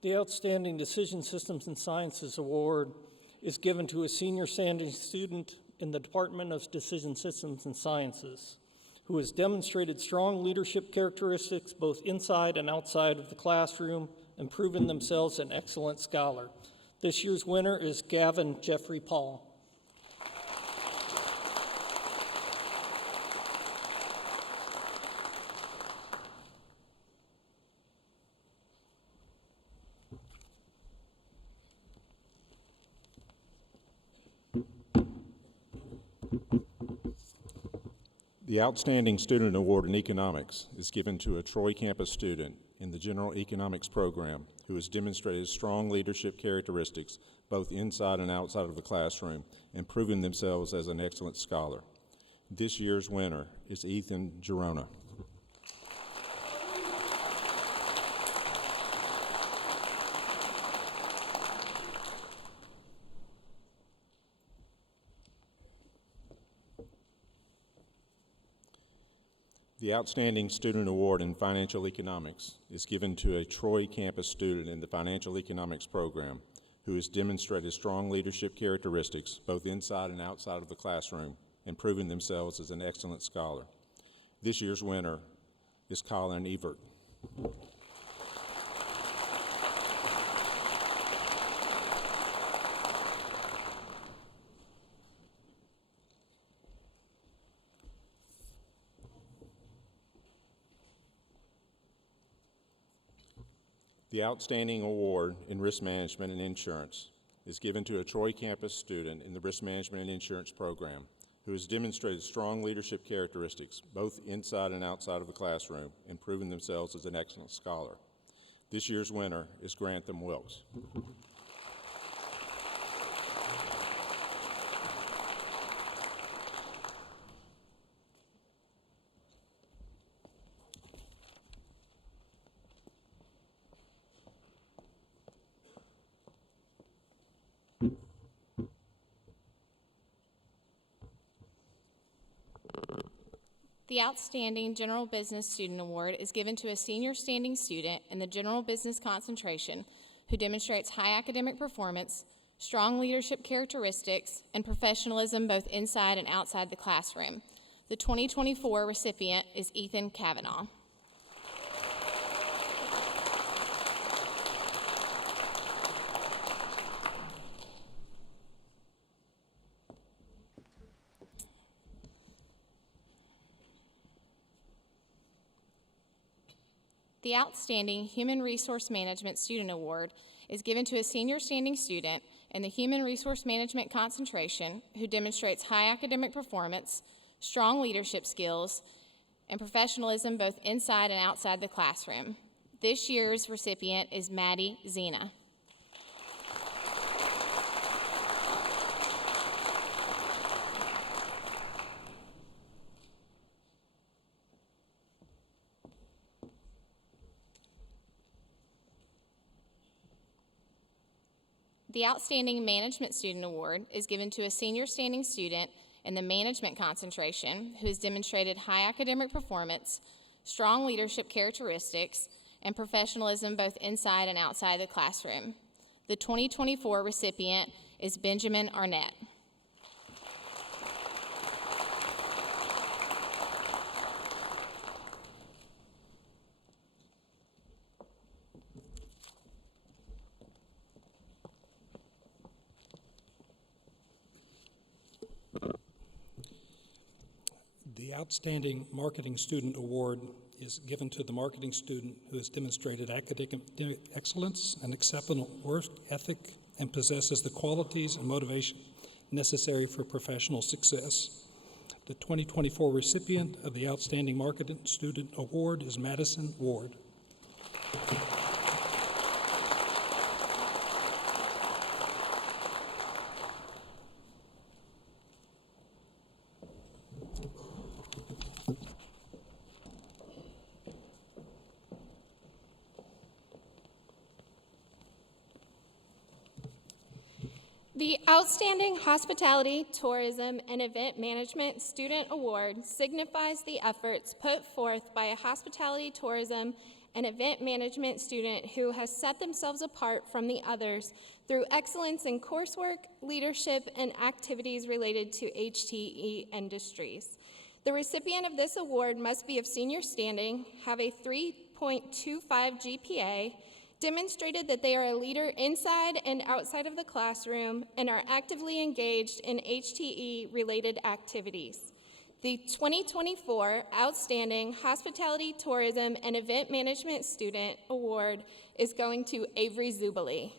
The Outstanding Decision Systems and Sciences Award is given to a senior standing student in the Department of Decision Systems and Sciences who has demonstrated strong leadership characteristics both inside and outside of the classroom and proven themselves an excellent scholar. This year's winner is Gavin Jeffrey Paul. The Outstanding Student Award in Economics is given to a Troy campus student in the General Economics program who has demonstrated strong leadership characteristics both inside and outside of the classroom and proven themselves as an excellent scholar. This year's winner is Ethan Girona. The Outstanding Student Award in Financial Economics is given to a Troy campus student in the Financial Economics program who has demonstrated strong leadership characteristics both inside and outside of the classroom and proven themselves as an excellent scholar. This year's winner is Colin Evert. The Outstanding Award in Risk Management and Insurance is given to a Troy campus student in the Risk Management and Insurance program who has demonstrated strong leadership characteristics both inside and outside of the classroom and proven themselves as an excellent scholar. This year's winner is Grantham Wilkes. The Outstanding General Business Student Award is given to a senior standing student in the General Business concentration who demonstrates high academic performance, strong leadership characteristics, and professionalism both inside and outside the classroom. The 2024 recipient is Ethan Kavanaugh. The Outstanding Human Resource Management Student Award is given to a senior standing student in the Human Resource Management concentration who demonstrates high academic performance, strong leadership skills, and professionalism both inside and outside the classroom. This year's recipient is Maddie Zena. The Outstanding Management Student Award is given to a senior standing student in the Management concentration who has demonstrated high academic performance, strong leadership characteristics, and professionalism both inside and outside the classroom. The 2024 recipient is Benjamin Arnett. The Outstanding Marketing Student Award is given to the marketing student who has demonstrated academic excellence and exceptional work ethic and possesses the qualities and motivation necessary for professional success. The 2024 recipient of the Outstanding Marketing Student Award is Madison Ward. The Outstanding Hospitality, Tourism, and Event Management Student Award signifies the efforts put forth by a hospitality, tourism, and event management student who has set themselves apart from the others through excellence in coursework, leadership, and activities related to HTE industries. The recipient of this award must be of senior standing, have a 3.25 GPA, demonstrated that they are a leader inside and outside of the classroom, and are actively engaged in HTE-related activities. The 2024 Outstanding Hospitality, Tourism, and Event Management Student Award is going to Avery Zubali.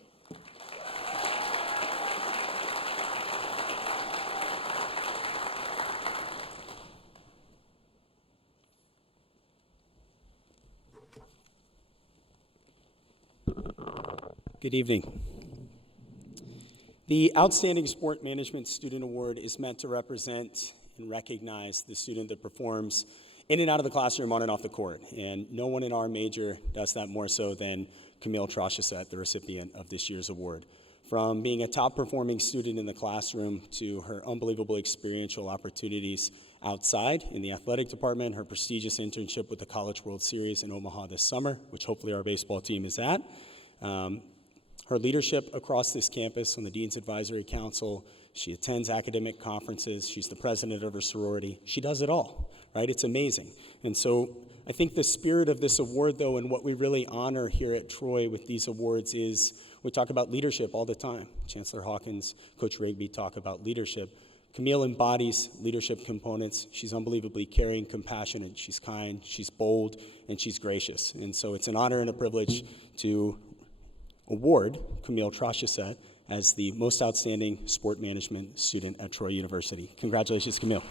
Good evening. The Outstanding Sport Management Student Award is meant to represent and recognize the student that performs in and out of the classroom, on and off the court. And no one in our major does that more so than Camille Trocheset, the recipient of this year's award. From being a top-performing student in the classroom to her unbelievable experiential opportunities outside in the athletic department, her prestigious internship with the College World Series in Omaha this summer, which hopefully our baseball team is at, her leadership across this campus on the Dean's Advisory Council. She attends academic conferences. She's the president of her sorority. She does it all, right? It's amazing. And so I think the spirit of this award, though, and what we really honor here at Troy with these awards is we talk about leadership all the time. Chancellor Hawkins, Coach Rigby talk about leadership. Camille embodies leadership components. She's unbelievably caring, compassionate. She's kind, she's bold, and she's gracious. And so it's an honor and a privilege to award Camille Trocheset as the most outstanding sport management student at Troy University. Congratulations, Camille.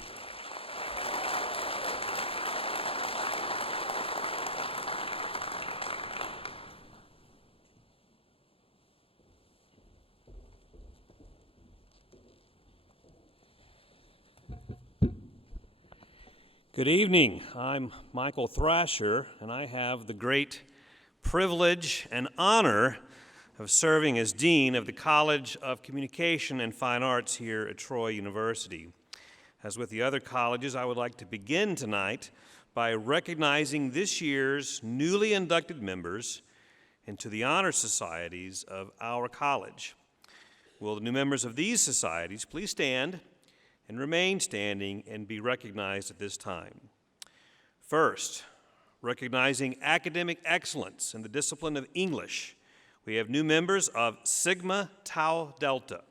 Good evening. I'm Michael Thrasher, and I have the great privilege and honor of serving as Dean of the College of Communication and Fine Arts here at Troy University. As with the other colleges, I would like to begin tonight by recognizing this year's newly inducted members into the honor societies of our college. Will the new members of these societies please stand and remain standing and be recognized at this time? First, recognizing academic excellence in the discipline of English, we have new members of Sigma Tau Delta.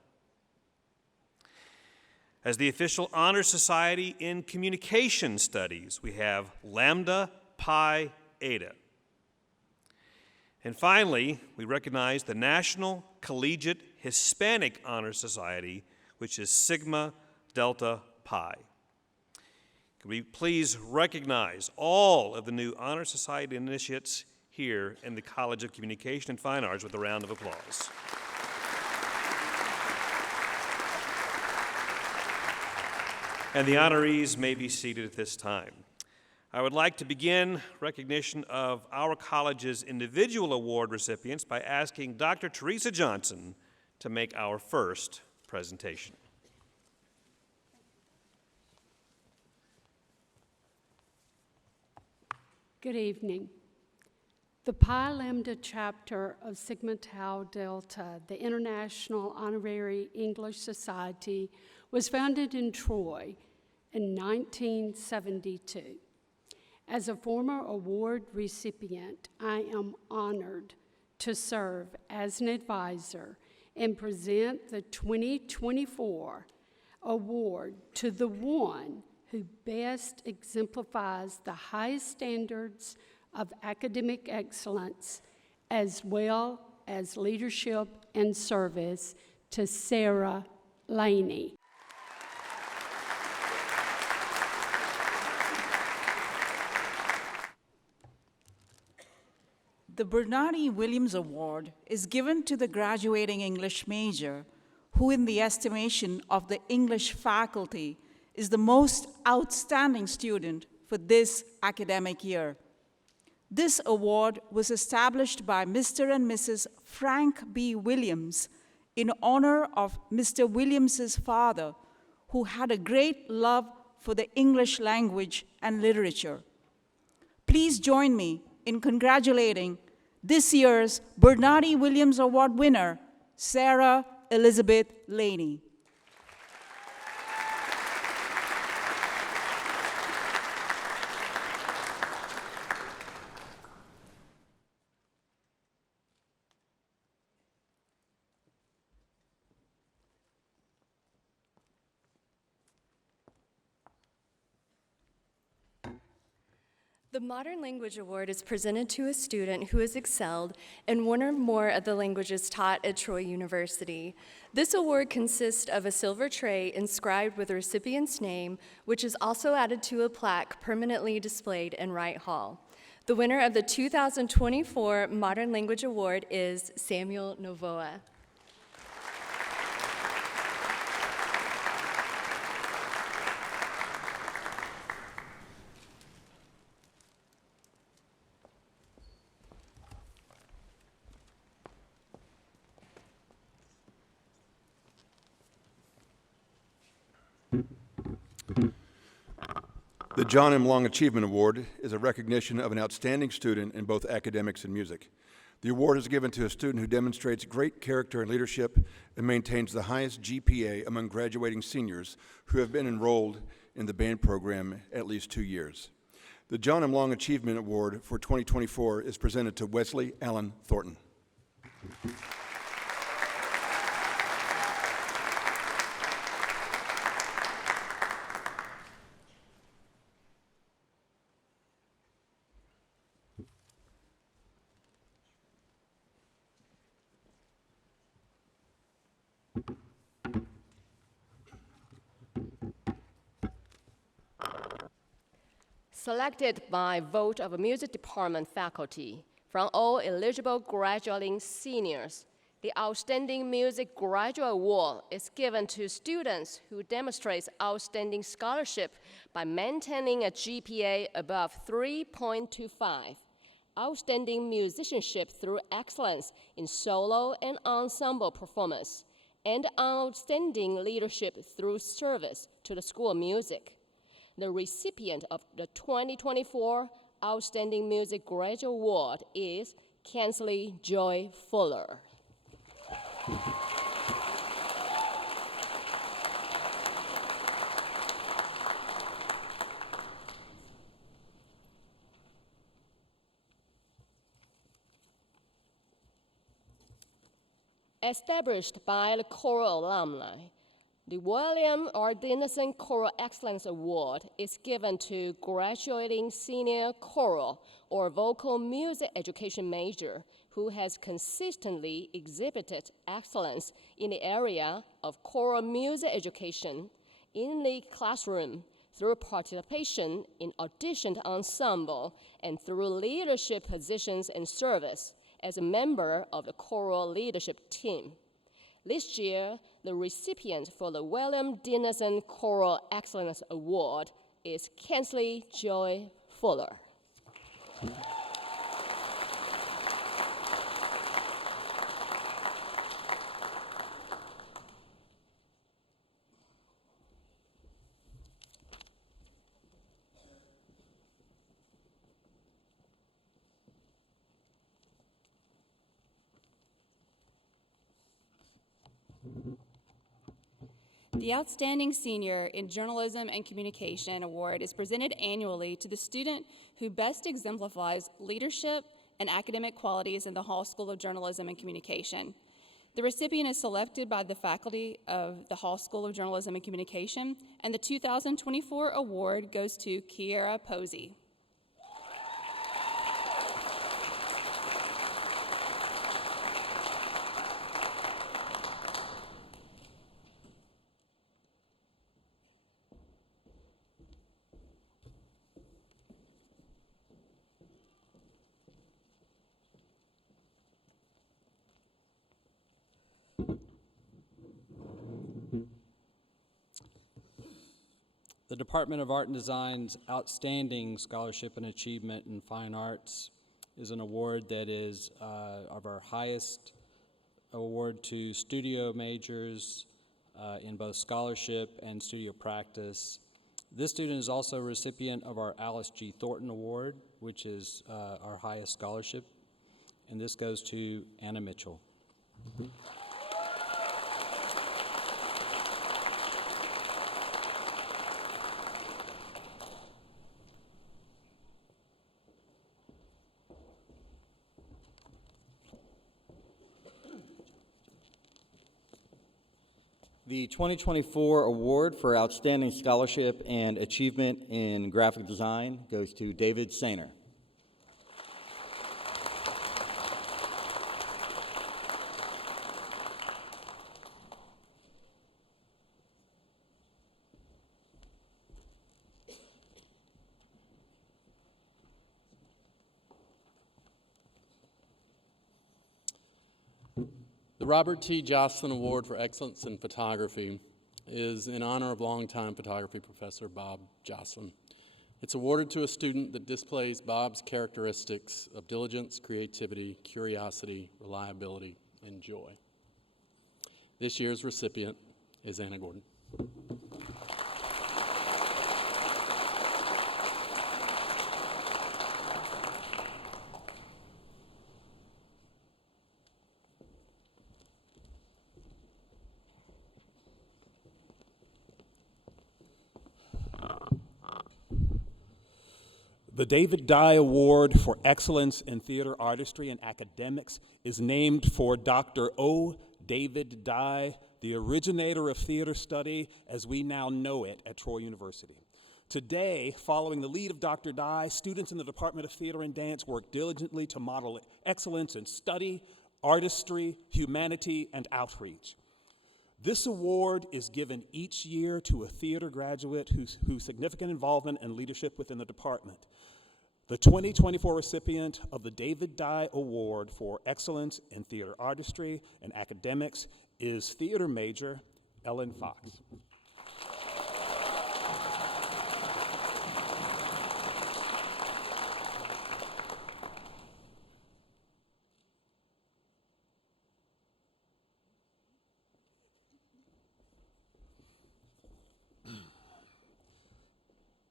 As the official honor society in communication studies, we have Lambda Pi Eta. And finally, we recognize the National Collegiate Hispanic Honor Society, which is Sigma Delta Pi. Could we please recognize all of the new Honor Society initiates here in the College of Communication and Fine Arts with a round of applause. And the honorees may be seated at this time. I would like to begin recognition of our college's individual award recipients by asking Dr. Teresa Johnson to make our first presentation. Good evening. The Pi Lambda chapter of Sigma Tau Delta, the International Honorary English Society, was founded in Troy in 1972. As a former award recipient, I am honored to serve as an advisor and present the 2024 award to the one who best exemplifies the highest standards of academic excellence, as well as leadership and service, to Sarah Laney. The Bernardi Williams Award is given to the graduating English major who, in the estimation of the English faculty, is the most outstanding student for this academic year. This award was established by Mr. and Mrs. Frank B. Williams in honor of Mr. Williams's father, who had a great love for the English language and literature. Please join me in congratulating this year's Bernardi Williams Award winner, Sarah Elizabeth Laney. The Modern Language Award is presented to a student who has excelled in one or more of the languages taught at Troy University. This award consists of a silver tray inscribed with the recipient's name, which is also added to a plaque permanently displayed in Wright Hall. The winner of the 2024 Modern Language Award is Samuel Novoa. The John M. Long Achievement Award is a recognition of an outstanding student in both academics and music. The award is given to a student who demonstrates great character and leadership and maintains the highest GPA among graduating seniors who have been enrolled in the band program at least 2 years. The John M. Long Achievement Award for 2024 is presented to Wesley Allen Thornton. Selected by vote of music department faculty from all eligible graduating seniors, the Outstanding Music Graduate Award is given to students who demonstrate outstanding scholarship by maintaining a GPA above 3.25, outstanding musicianship through excellence in solo and ensemble performance, and outstanding leadership through service to the School of Music. The recipient of the 2024 Outstanding Music Graduate Award is Kensley Joy Fuller. Established by the choral alumni, the William R. Dennison Choral Excellence Award is given to graduating senior choral or vocal music education major who has consistently exhibited excellence in the area of choral music education in the classroom through participation in auditioned ensemble and through leadership positions and service as a member of the choral leadership team. This year, the recipient for the William Dennison Choral Excellence Award is Kensley Joy Fuller. The Outstanding Senior in Journalism and Communication Award is presented annually to the student who best exemplifies leadership and academic qualities in the Hall School of Journalism and Communication. The recipient is selected by the faculty of the Hall School of Journalism and Communication, and the 2024 award goes to Kiera Posey. The Department of Art and Design's Outstanding Scholarship and Achievement in Fine Arts is an award that is of our highest award to studio majors in both scholarship and studio practice. This student is also a recipient of our Alice G. Thornton Award, which is our highest scholarship, and this goes to Anna Mitchell. The 2024 award for Outstanding Scholarship and Achievement in Graphic Design goes to David Sainer. The Robert T. Joslin Award for Excellence in Photography is in honor of longtime photography professor Bob Joslin. It's awarded to a student that displays Bob's characteristics of diligence, creativity, curiosity, reliability, and joy. This year's recipient is Anna Gordon. The David Dye Award for Excellence in Theater Artistry and Academics is named for Dr. O. David Dye, the originator of theater study as we now know it at Troy University. Today, following the lead of Dr. Dye, students in the Department of Theater and Dance work diligently to model excellence in study, artistry, humanity, and outreach. This award is given each year to a theater graduate whose significant involvement and leadership within the department. The 2024 recipient of the David Dye Award for Excellence in Theater Artistry and Academics is theater major Ellen Fox.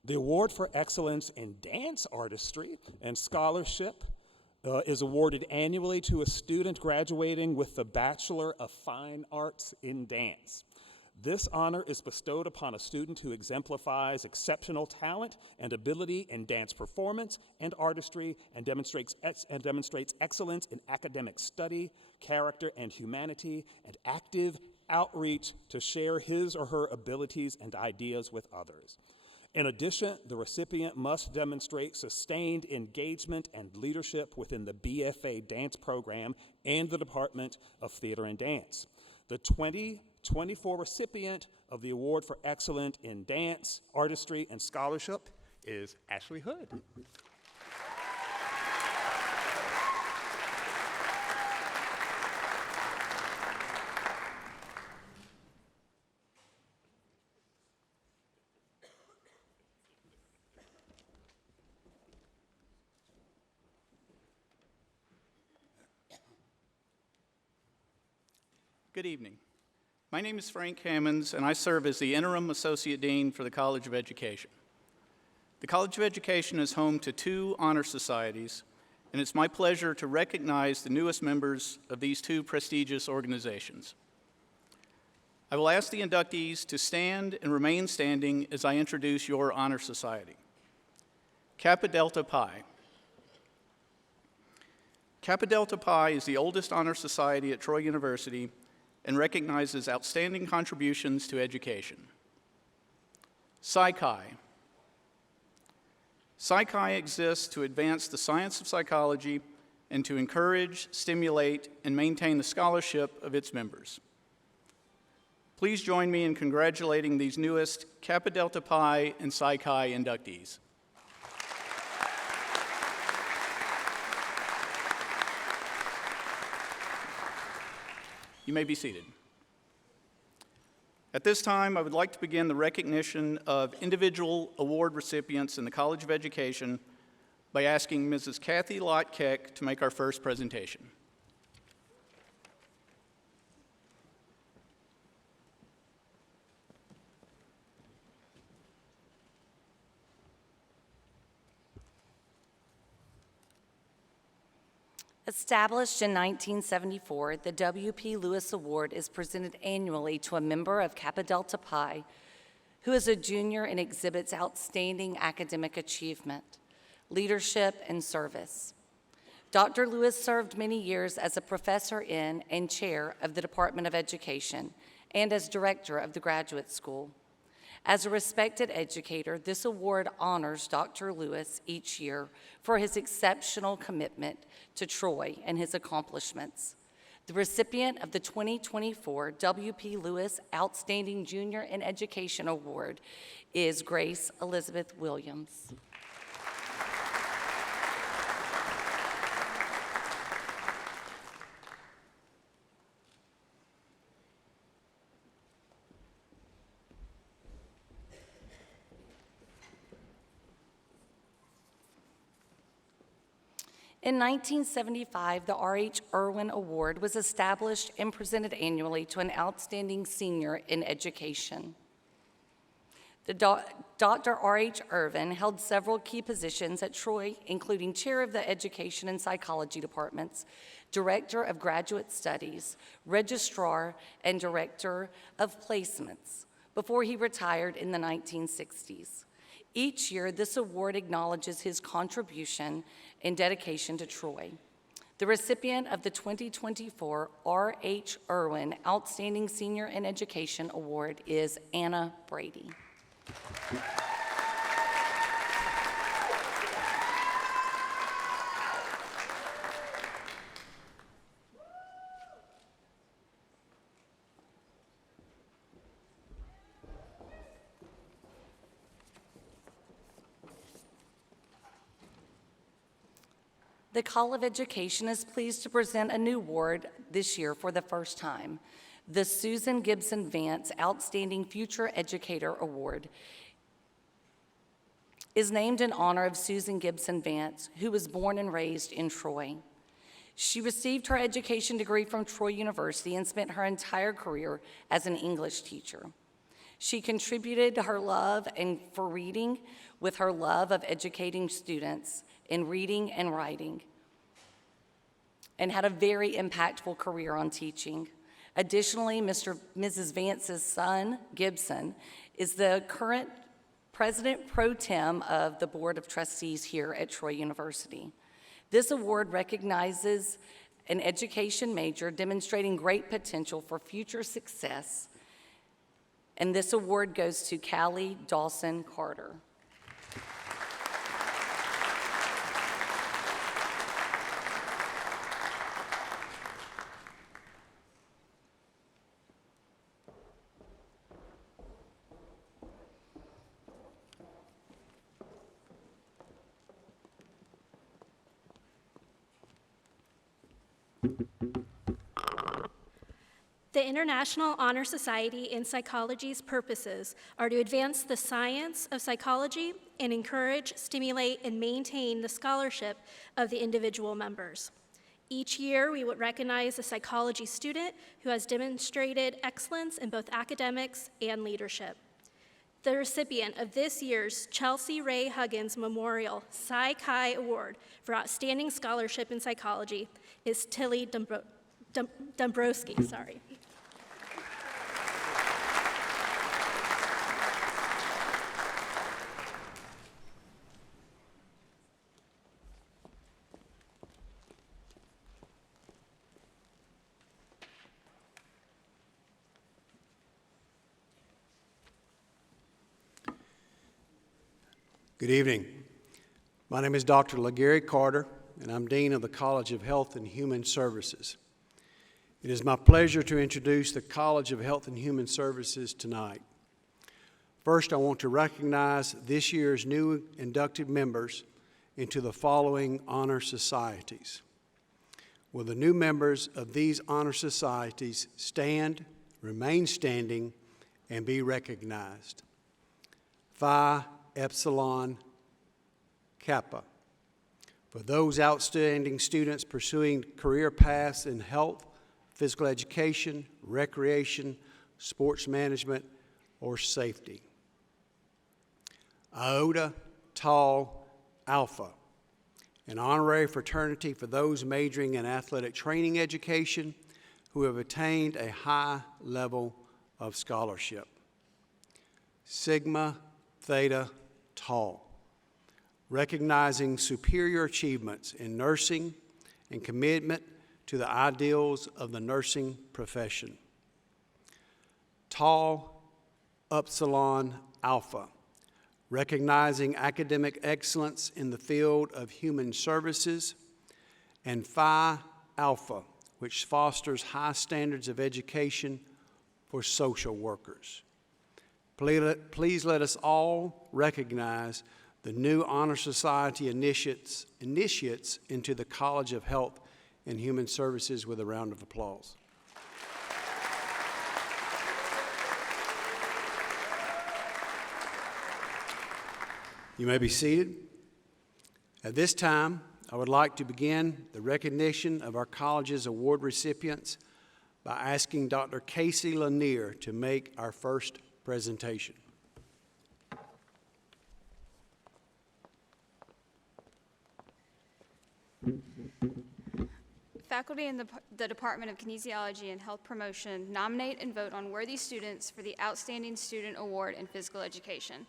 The Award for Excellence in Dance Artistry and Scholarship is awarded annually to a student graduating with the Bachelor of Fine Arts in Dance. This honor is bestowed upon a student who exemplifies exceptional talent and ability in dance performance and artistry and demonstrates excellence in academic study, character, and humanity, and active outreach to share his or her abilities and ideas with others. In addition, the recipient must demonstrate sustained engagement and leadership within the BFA dance program and the Department of Theater and Dance. The 2024 recipient of the Award for Excellence in Dance, Artistry, and Scholarship is Ashley Hood. Good evening. My name is Frank Hammonds, and I serve as the Interim Associate Dean for the College of Education. The College of Education is home to 2 honor societies, and it's my pleasure to recognize the newest members of these 2 prestigious organizations. I will ask the inductees to stand and remain standing as I introduce your honor society. Kappa Delta Pi. Kappa Delta Pi is the oldest honor society at Troy University and recognizes outstanding contributions to education. Psi Chi. Psi Chi exists to advance the science of psychology and to encourage, stimulate, and maintain the scholarship of its members. Please join me in congratulating these newest Kappa Delta Pi and Psi Chi inductees. You may be seated. At this time, I would like to begin the recognition of individual award recipients in the College of Education by asking Mrs. Kathy Lott-Keck to make our first presentation. Established in 1974, the W.P. Lewis Award is presented annually to a member of Kappa Delta Pi who is a junior and exhibits outstanding academic achievement, leadership, and service. Dr. Lewis served many years as a professor in and chair of the Department of Education and as director of the graduate school. As a respected educator, this award honors Dr. Lewis each year for his exceptional commitment to Troy and his accomplishments. The recipient of the 2024 W.P. Lewis Outstanding Junior in Education Award is Grace Elizabeth Williams. In 1975, the R.H. Irwin Award was established and presented annually to an outstanding senior in education. Dr. R.H. Irwin held several key positions at Troy, including chair of the Education and Psychology departments, director of graduate studies, registrar, and director of placements, before he retired in the 1960s. Each year, this award acknowledges his contribution and dedication to Troy. The recipient of the 2024 R.H. Irwin Outstanding Senior in Education Award is Anna Brady. The College of Education is pleased to present a new award this year for the first time. The Susan Gibson Vance Outstanding Future Educator Award is named in honor of Susan Gibson Vance, who was born and raised in Troy. She received her education degree from Troy University and spent her entire career as an English teacher. She contributed her love for reading with her love of educating students in reading and writing, and had a very impactful career on teaching. Additionally, Mrs. Vance's son, Gibson, is the current president pro tem of the Board of Trustees here at Troy University. This award recognizes an education major demonstrating great potential for future success, and this award goes to Callie Dawson Carter. The International Honor Society in Psychology's purposes are to advance the science of psychology and encourage, stimulate, and maintain the scholarship of the individual members. Each year, we would recognize a psychology student who has demonstrated excellence in both academics and leadership. The recipient of this year's Chelsea Ray Huggins Memorial Psi Chi Award for Outstanding Scholarship in Psychology is Tilly Dombrowski. Good evening. My name is Dr. LaGary Carter, and I'm Dean of the College of Health and Human Services. It is my pleasure to introduce the College of Health and Human Services tonight. First, I want to recognize this year's new inducted members into the following honor societies. Will the new members of these honor societies stand, remain standing, and be recognized? Phi Epsilon Kappa. For those outstanding students pursuing career paths in health, physical education, recreation, sports management, or safety. Iota Tau Alpha. an honorary fraternity for those majoring in athletic training education who have attained a high level of scholarship. Sigma Theta Tau, recognizing superior achievements in nursing and commitment to the ideals of the nursing profession. Tau Upsilon Alpha, recognizing academic excellence in the field of human services, and Phi Alpha, which fosters high standards of education for social workers. Please let us all recognize the new Honor Society initiates into the College of Health and Human Services with a round of applause. You may be seated. At this time, I would like to begin the recognition of our college's award recipients by asking Dr. Casey Lanier to make our first presentation. Faculty in the Department of Kinesiology and Health Promotion nominate and vote on worthy students for the Outstanding Student Award in Physical Education.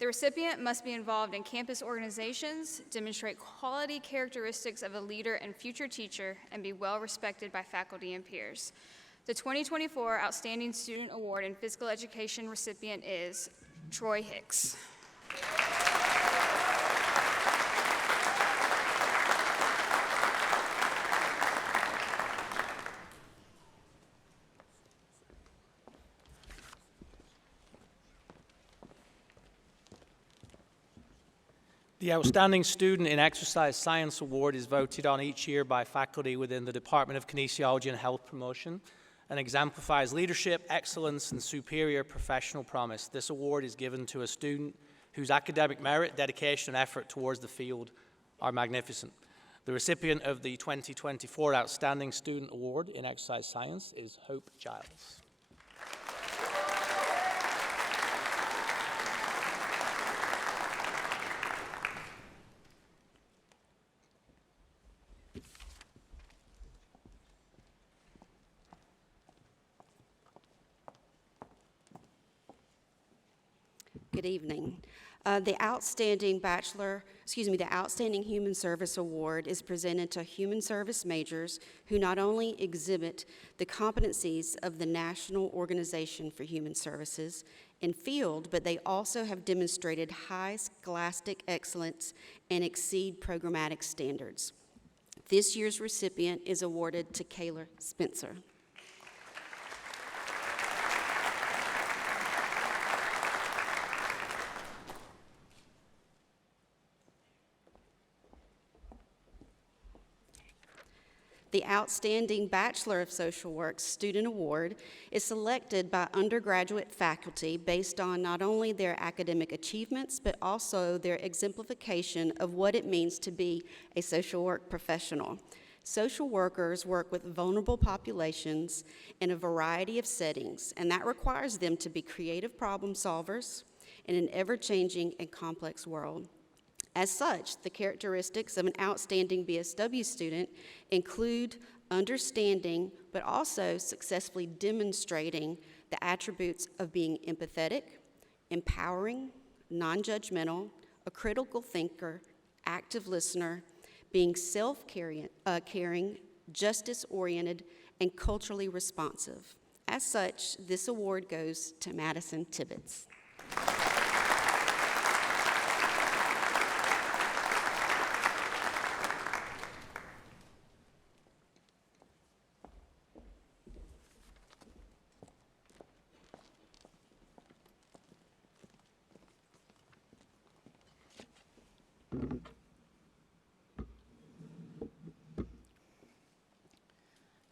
The recipient must be involved in campus organizations, demonstrate quality characteristics of a leader and future teacher, and be well respected by faculty and peers. The 2024 Outstanding Student Award in Physical Education recipient is Troy Hicks. The Outstanding Student in Exercise Science Award is voted on each year by faculty within the Department of Kinesiology and Health Promotion and exemplifies leadership, excellence, and superior professional promise. This award is given to a student whose academic merit, dedication, and effort towards the field are magnificent. The recipient of the 2024 Outstanding Student Award in Exercise Science is Hope Giles. Good evening. The Outstanding Human Service Award is presented to human service majors who not only exhibit the competencies of the National Organization for Human Services in field, but they also have demonstrated high scholastic excellence and exceed programmatic standards. This year's recipient is awarded to Kayla Spencer. The Outstanding Bachelor of Social Work Student Award is selected by undergraduate faculty based on not only their academic achievements, but also their exemplification of what it means to be a social work professional. Social workers work with vulnerable populations in a variety of settings, and that requires them to be creative problem solvers in an ever-changing and complex world. As such, the characteristics of an outstanding BSW student include understanding, but also successfully demonstrating the attributes of being empathetic, empowering, non-judgmental, a critical thinker, active listener, being self-caring, justice-oriented, and culturally responsive. As such, this award goes to Madison Tibbetts.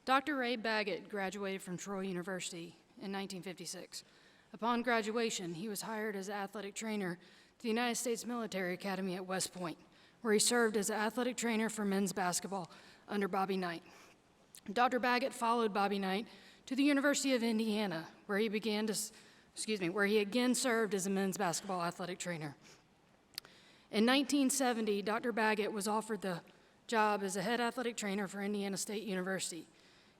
Dr. Ray Baggett graduated from Troy University in 1956. Upon graduation, he was hired as an athletic trainer to the United States Military Academy at West Point, where he served as an athletic trainer for men's basketball under Bobby Knight. Dr. Baggett followed Bobby Knight to the University of Indiana, where he again served as a men's basketball athletic trainer. In 1970, Dr. Baggett was offered the job as a head athletic trainer for Indiana State University.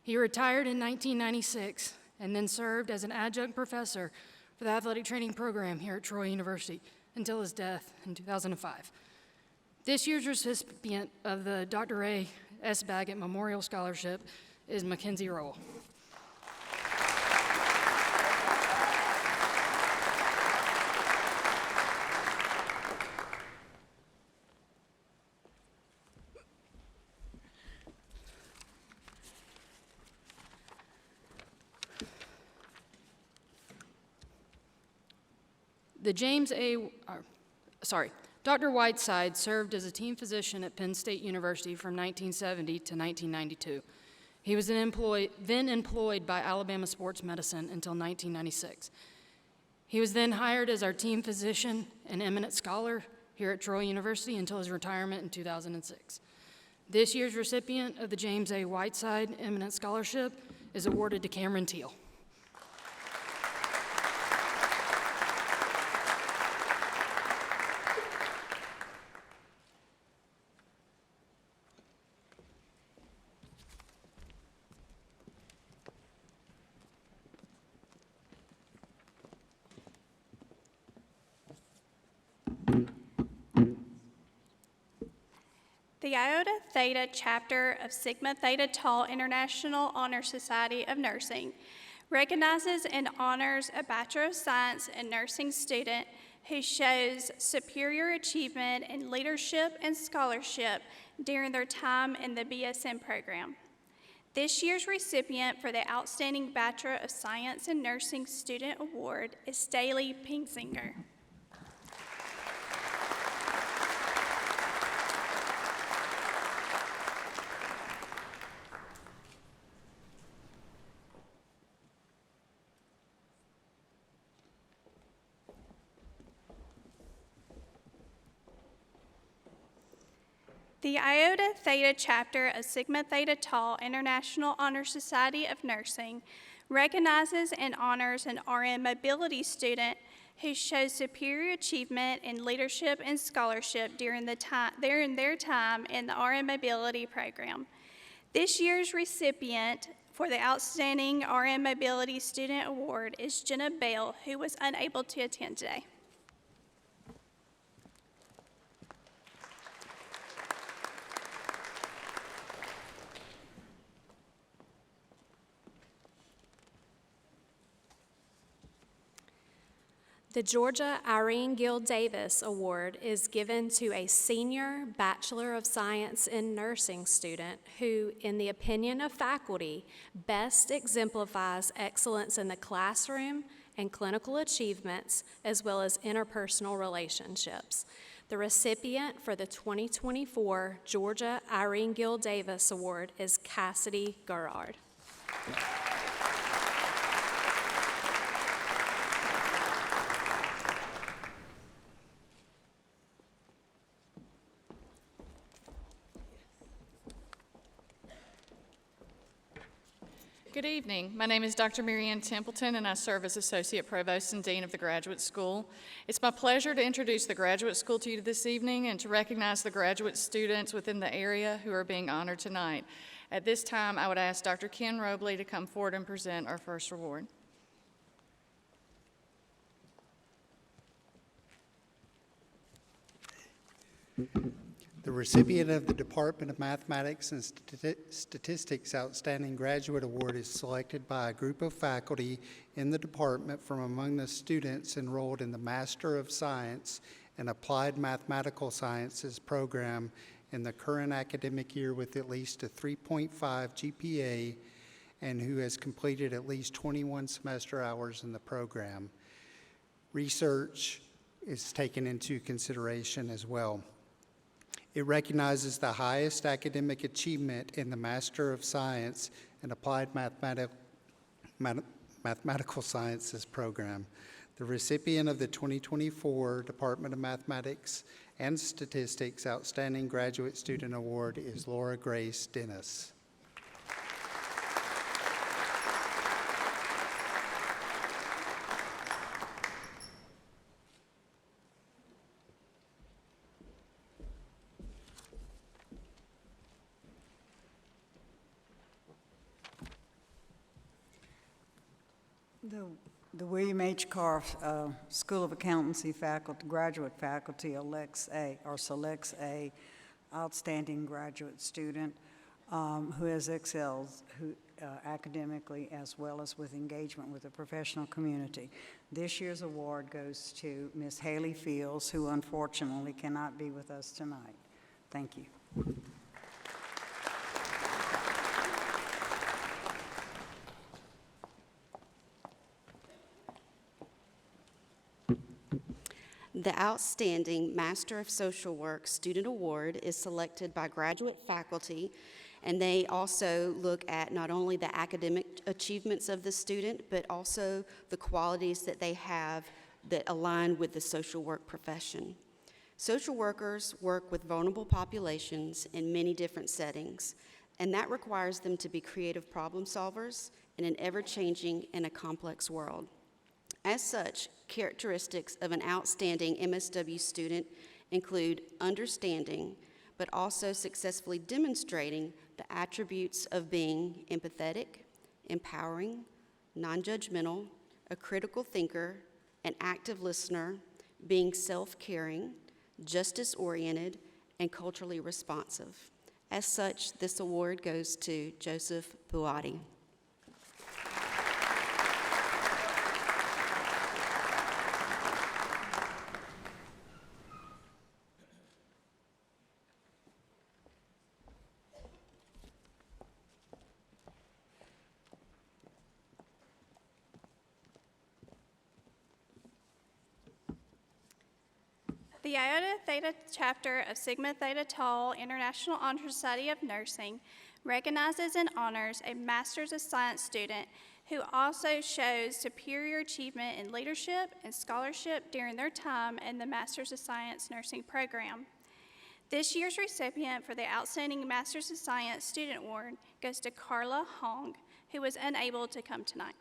He retired in 1996 and then served as an adjunct professor for the athletic training program here at Troy University until his death in 2005. This year's recipient of the Dr. Ray S. Baggett Memorial Scholarship is Mackenzie Rowell. Dr. Whiteside served as a team physician at Penn State University from 1970 to 1992. He was then employed by Alabama Sports Medicine until 1996. He was then hired as our team physician and eminent scholar here at Troy University until his retirement in 2006. This year's recipient of the James A. Whiteside Eminent Scholarship is awarded to Cameron Teal. The Iota Theta chapter of Sigma Theta Tau International Honor Society of Nursing recognizes and honors a Bachelor of Science in Nursing student who shows superior achievement in leadership and scholarship during their time in the BSN program. This year's recipient for the Outstanding Bachelor of Science in Nursing Student Award is Staley Pinkzinger. The Iota Theta chapter of Sigma Theta Tau International Honor Society of Nursing recognizes and honors an RN mobility student who shows superior achievement in leadership and scholarship during their time in the RN mobility program. This year's recipient for the Outstanding RN Mobility Student Award is Jenna Bale, who was unable to attend today. The Georgia Irene Gill Davis Award is given to a senior Bachelor of Science in Nursing student who, in the opinion of faculty, best exemplifies excellence in the classroom and clinical achievements, as well as interpersonal relationships. The recipient for the 2024 Georgia Irene Gill Davis Award is Cassidy Gerard. Good evening. My name is Dr. Marianne Templeton, and I serve as Associate Provost and Dean of the Graduate School. It's my pleasure to introduce the Graduate School to you this evening and to recognize the graduate students within the area who are being honored tonight. At this time, I would ask Dr. Ken Robley to come forward and present our first award. The recipient of the Department of Mathematics and Statistics Outstanding Graduate Award is selected by a group of faculty in the department from among the students enrolled in the Master of Science and Applied Mathematical Sciences program in the current academic year with at least a 3.5 GPA and who has completed at least 21 semester hours in the program. Research is taken into consideration as well. It recognizes the highest academic achievement in the Master of Science and Applied Mathematical Sciences program. The recipient of the 2024 Department of Mathematics and Statistics Outstanding Graduate Student Award is Laura Grace Dennis. The William H. Carr School of Accountancy faculty, graduate faculty selects a outstanding graduate student who has excelled academically as well as with engagement with the professional community. This year's award goes to Ms. Haley Fields, who unfortunately cannot be with us tonight. Thank you. The Outstanding Master of Social Work Student Award is selected by graduate faculty, and they also look at not only the academic achievements of the student, but also the qualities that they have that align with the social work profession. Social workers work with vulnerable populations in many different settings, and that requires them to be creative problem solvers in an ever-changing and a complex world. As such, characteristics of an outstanding MSW student include understanding, but also successfully demonstrating the attributes of being empathetic, empowering, non-judgmental, a critical thinker, an active listener, being self-caring, justice-oriented, and culturally responsive. As such, this award goes to Joseph Buati. The Iota Theta chapter of Sigma Theta Tau International Honor Society of Nursing recognizes and honors a Master's of Science student who also shows superior achievement in leadership and scholarship during their time in the Master's of Science nursing program. This year's recipient for the Outstanding Master's of Science Student Award goes to Carla Hong, who was unable to come tonight.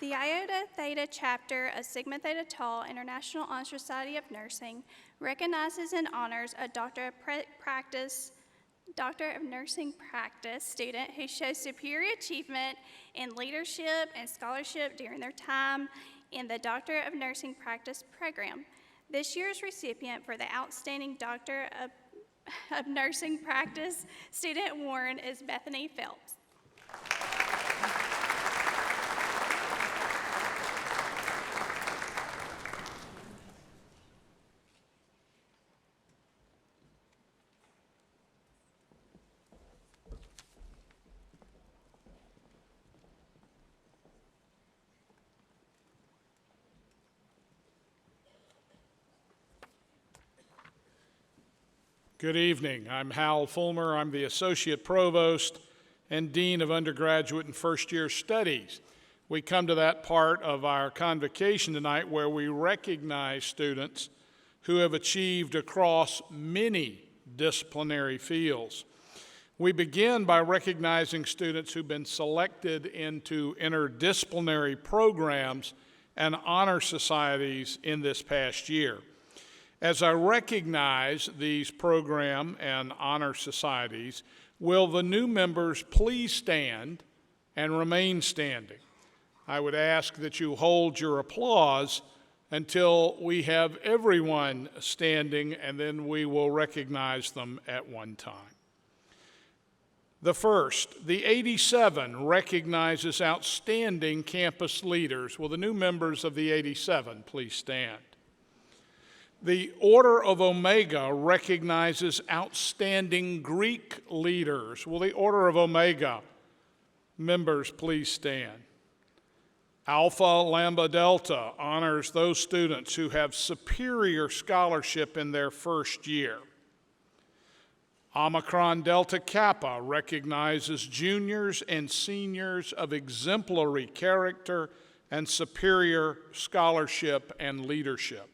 The Iota Theta chapter of Sigma Theta Tau International Honor Society of Nursing recognizes and honors a Doctor of Nursing Practice student who shows superior achievement in leadership and scholarship during their time in the Doctor of Nursing Practice program. This year's recipient for the Outstanding Doctor of Nursing Practice Student Award is Bethany Phelps. Good evening. I'm Hal Fulmer. I'm the Associate Provost and Dean of Undergraduate and First Year Studies. We come to that part of our convocation tonight where we recognize students who have achieved across many disciplinary fields. We begin by recognizing students who've been selected into interdisciplinary programs and honor societies in this past year. As I recognize these program and honor societies, will the new members please stand and remain standing? I would ask that you hold your applause until we have everyone standing, and then we will recognize them at one time. The first, the 87 recognizes outstanding campus leaders. Will the new members of the 87 please stand? The Order of Omega recognizes outstanding Greek leaders. Will the Order of Omega members please stand? Alpha Lambda Delta honors those students who have superior scholarship in their first year. Omicron Delta Kappa recognizes juniors and seniors of exemplary character and superior scholarship and leadership.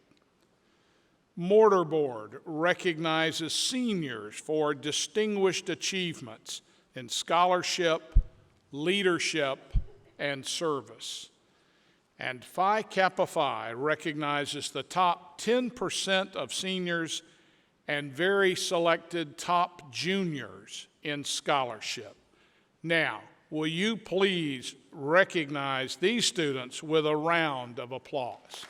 Mortarboard recognizes seniors for distinguished achievements in scholarship, leadership, and service. And Phi Kappa Phi recognizes the top 10% of seniors and very selected top juniors in scholarship. Now, will you please recognize these students with a round of applause?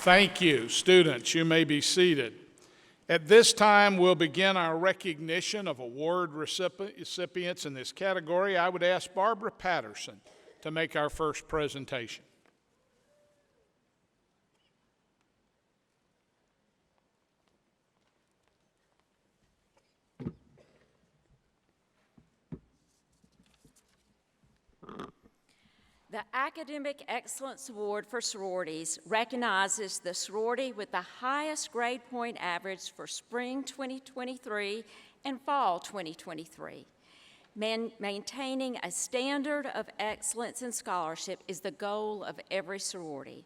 Thank you. Students, you may be seated. At this time, we'll begin our recognition of award recipients in this category. I would ask Barbara Patterson to make our first presentation. The Academic Excellence Award for Sororities recognizes the sorority with the highest grade point average for spring 2023 and fall 2023. Maintaining a standard of excellence in scholarship is the goal of every sorority.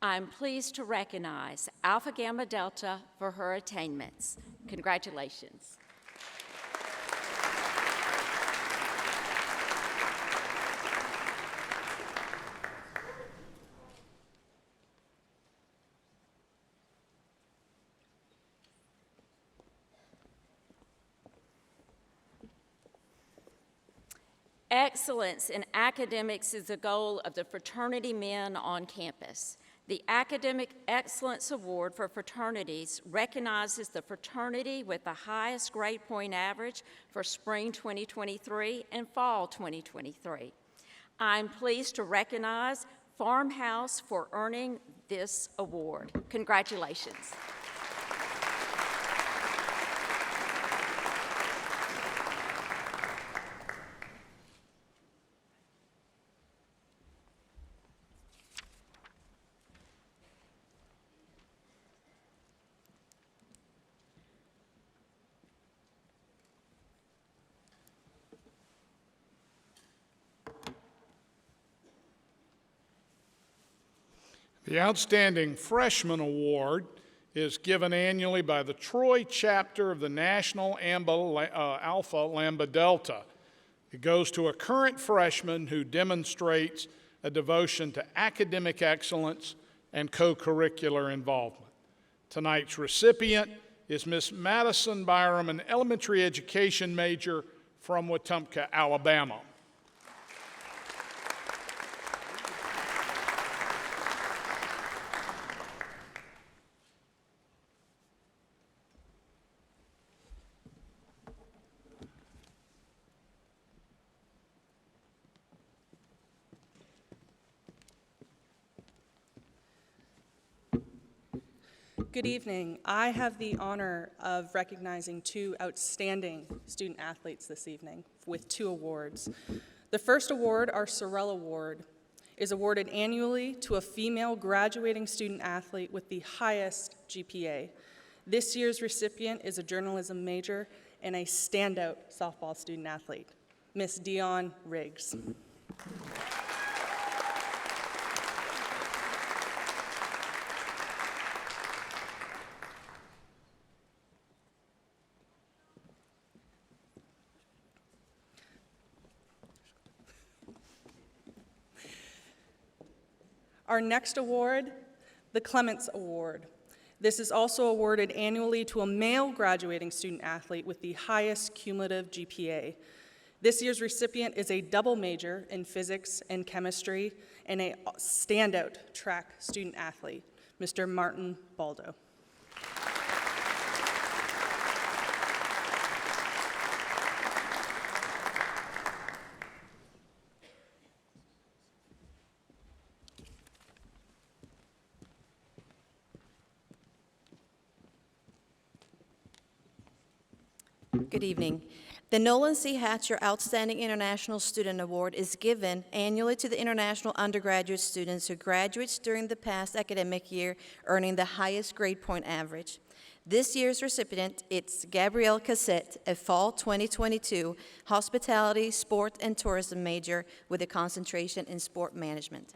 I'm pleased to recognize Alpha Gamma Delta for her attainments. Congratulations. Excellence in academics is the goal of the fraternity men on campus. The Academic Excellence Award for Fraternities recognizes the fraternity with the highest grade point average for spring 2023 and fall 2023. I'm pleased to recognize Farmhouse for earning this award. Congratulations. The Outstanding Freshman Award is given annually by the Troy chapter of the National Alpha Lambda Delta. It goes to a current freshman who demonstrates a devotion to academic excellence and co-curricular involvement. Tonight's recipient is Miss Madison Byram, an elementary education major from Wetumpka, Alabama. Good evening. I have the honor of recognizing two outstanding student athletes this evening with two awards. The first award, our Sorrell Award, is awarded annually to a female graduating student athlete with the highest GPA. This year's recipient is a journalism major and a standout softball student athlete, Miss Dion Riggs. Our next award, the Clements Award. This is also awarded annually to a male graduating student athlete with the highest cumulative GPA. This year's recipient is a double major in physics and chemistry and a standout track student athlete, Mr. Martin Baldo. Good evening. The Nolan C. Hatcher Outstanding International Student Award is given annually to the international undergraduate students who graduates during the past academic year, earning the highest grade point average. This year's recipient is Gabrielle Cassette, a fall 2022 hospitality, sport, and tourism major with a concentration in sport management.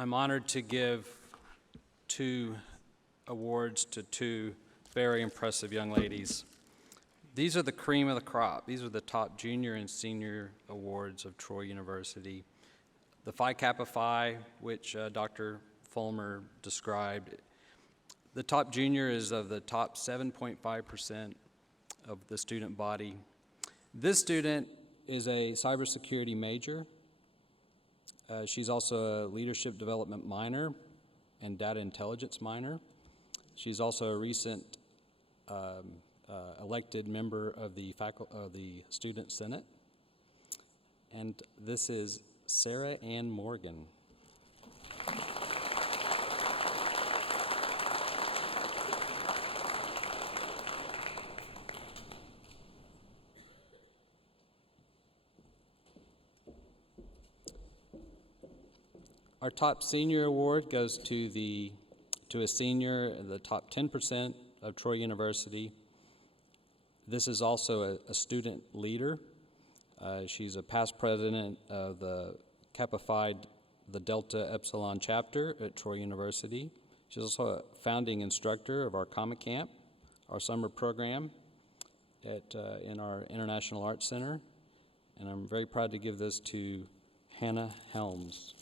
I'm honored to give 2 awards to 2 very impressive young ladies. These are the cream of the crop. These are the top junior and senior awards of Troy University. The Phi Kappa Phi, which Dr. Fulmer described, the top junior is of the top 7.5% of the student body. This student is a cybersecurity major. She's also a leadership development minor and data intelligence minor. She's also a recent elected member of the Student Senate. And this is Sarah Ann Morgan. Our top senior award goes to a senior in the top 10% of Troy University. This is also a student leader. She's a past president of the Kappa Phi, the Delta Epsilon chapter at Troy University. She's also a founding instructor of our Comic Camp, our summer program in our International Arts Center. And I'm very proud to give this to Hannah Helms.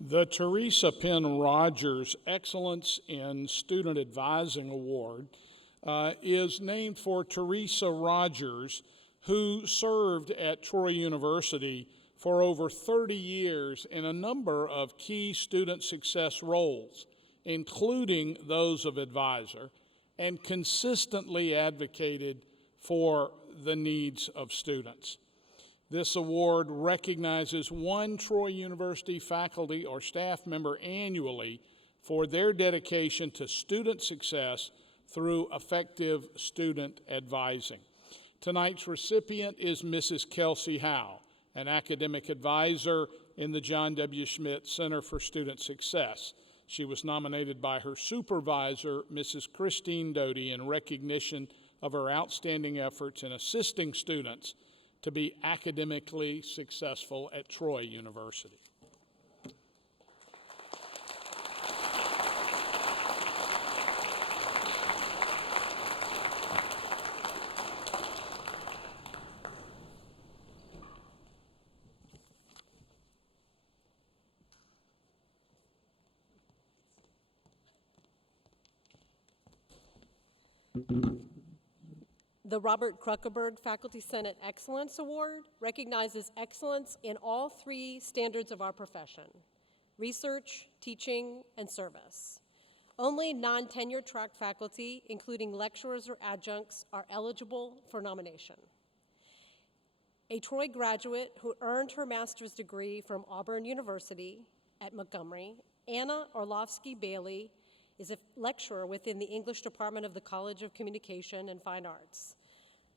The Teresa Penn Rogers Excellence in Student Advising Award is named for Teresa Rogers, who served at Troy University for over 30 years in a number of key student success roles, including those of advisor, and consistently advocated for the needs of students. This award recognizes one Troy University faculty or staff member annually for their dedication to student success through effective student advising. Tonight's recipient is Mrs. Kelsey Howe, an academic advisor in the John W. Schmidt Center for Student Success. She was nominated by her supervisor, Mrs. Christine Doty, in recognition of her outstanding efforts in assisting students to be academically successful at Troy University. The Robert Kruckerberg Faculty Senate Excellence Award recognizes excellence in all 3 standards of our profession: research, teaching, and service. Only non-tenure track faculty, including lecturers or adjuncts, are eligible for nomination. A Troy graduate who earned her master's degree from Auburn University at Montgomery, Anna Orlovsky-Bailey is a lecturer within the English Department of the College of Communication and Fine Arts.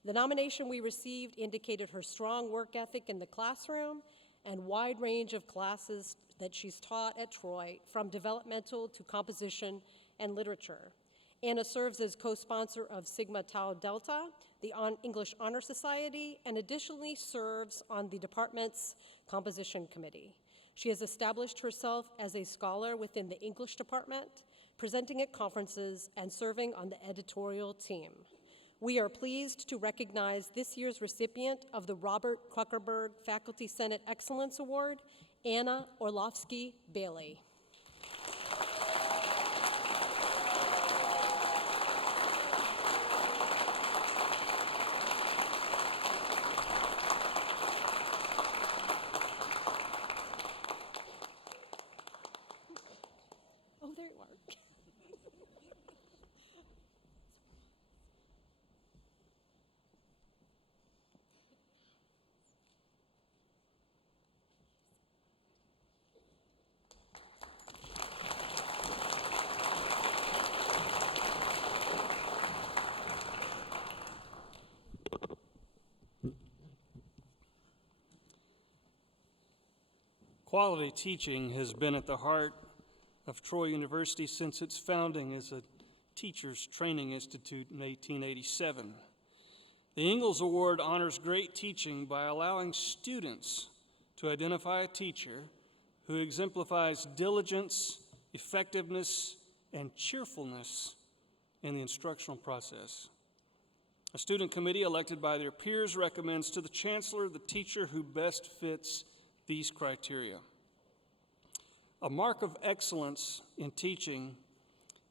The nomination we received indicated her strong work ethic in the classroom and wide range of classes that she's taught at Troy, from developmental to composition and literature. Anna serves as co-sponsor of Sigma Tau Delta, the English Honor Society, and additionally serves on the department's composition committee. She has established herself as a scholar within the English department, presenting at conferences and serving on the editorial team. We are pleased to recognize this year's recipient of the Robert Kruckerberg Faculty Senate Excellence Award, Anna Orlovsky-Bailey. Oh, there you are. Quality teaching has been at the heart of Troy University since its founding as a teachers training institute in 1887. The Ingalls Award honors great teaching by allowing students to identify a teacher who exemplifies diligence, effectiveness, and cheerfulness in the instructional process. A student committee elected by their peers recommends to the chancellor the teacher who best fits these criteria. A mark of excellence in teaching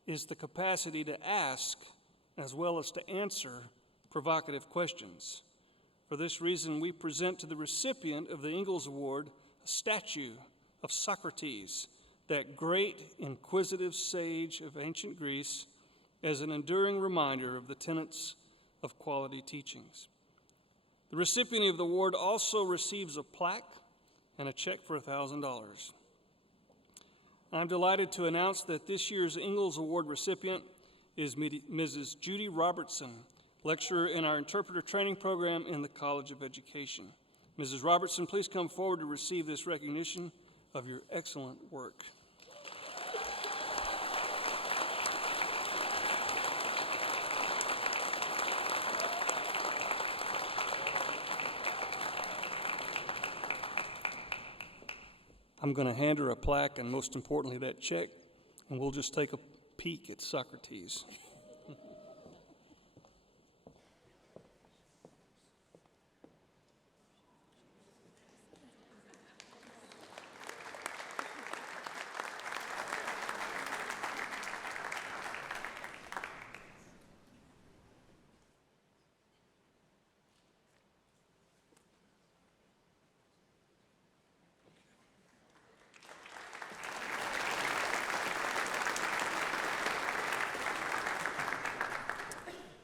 is the capacity to ask as well as to answer provocative questions. For this reason, we present to the recipient of the Ingalls Award a statue of Socrates, that great inquisitive sage of ancient Greece, as an enduring reminder of the tenets of quality teachings. The recipient of the award also receives a plaque and a check for $1,000. I'm delighted to announce that this year's Ingalls Award recipient is Mrs. Judy Robertson, lecturer in our interpreter training program in the College of Education. Mrs. Robertson, please come forward to receive this recognition of your excellent work. I'm going to hand her a plaque and, most importantly, that check, and we'll just take a peek at Socrates.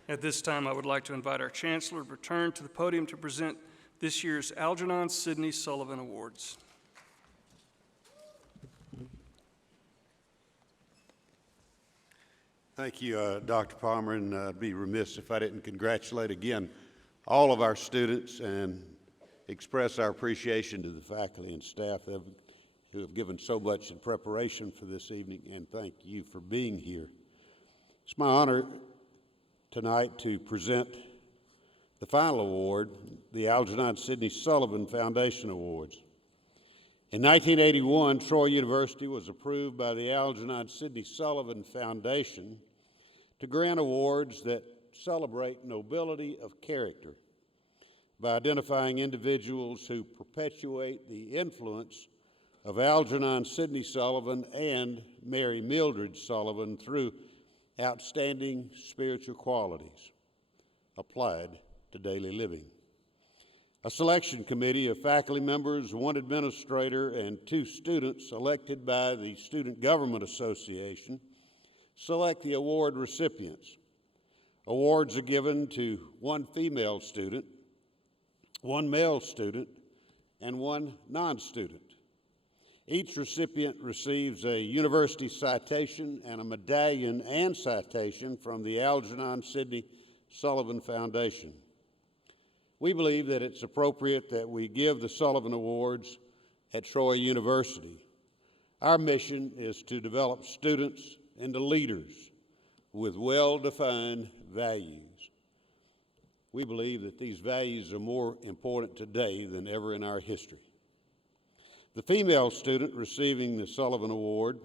At this time, I would like to invite our Chancellor to return to the podium to present this year's Algernon Sydney Sullivan Awards. Thank you, Dr. Palmer, and I'd be remiss if I didn't congratulate again all of our students and express our appreciation to the faculty and staff who have given so much in preparation for this evening, and thank you for being here. It's my honor tonight to present the final award, the Algernon Sydney Sullivan Foundation Awards. In 1981, Troy University was approved by the Algernon Sydney Sullivan Foundation to grant awards that celebrate nobility of character by identifying individuals who perpetuate the influence of Algernon Sydney Sullivan and Mary Mildred Sullivan through outstanding spiritual qualities applied to daily living. A selection committee of faculty members, one administrator, and 2 students elected by the Student Government Association select the award recipients. Awards are given to 1 female student, 1 male student, and 1 non-student. Each recipient receives a university citation and a medallion and citation from the Algernon Sydney Sullivan Foundation. We believe that it's appropriate that we give the Sullivan Awards at Troy University. Our mission is to develop students into leaders with well-defined values. We believe that these values are more important today than ever in our history. The female student receiving the Sullivan Award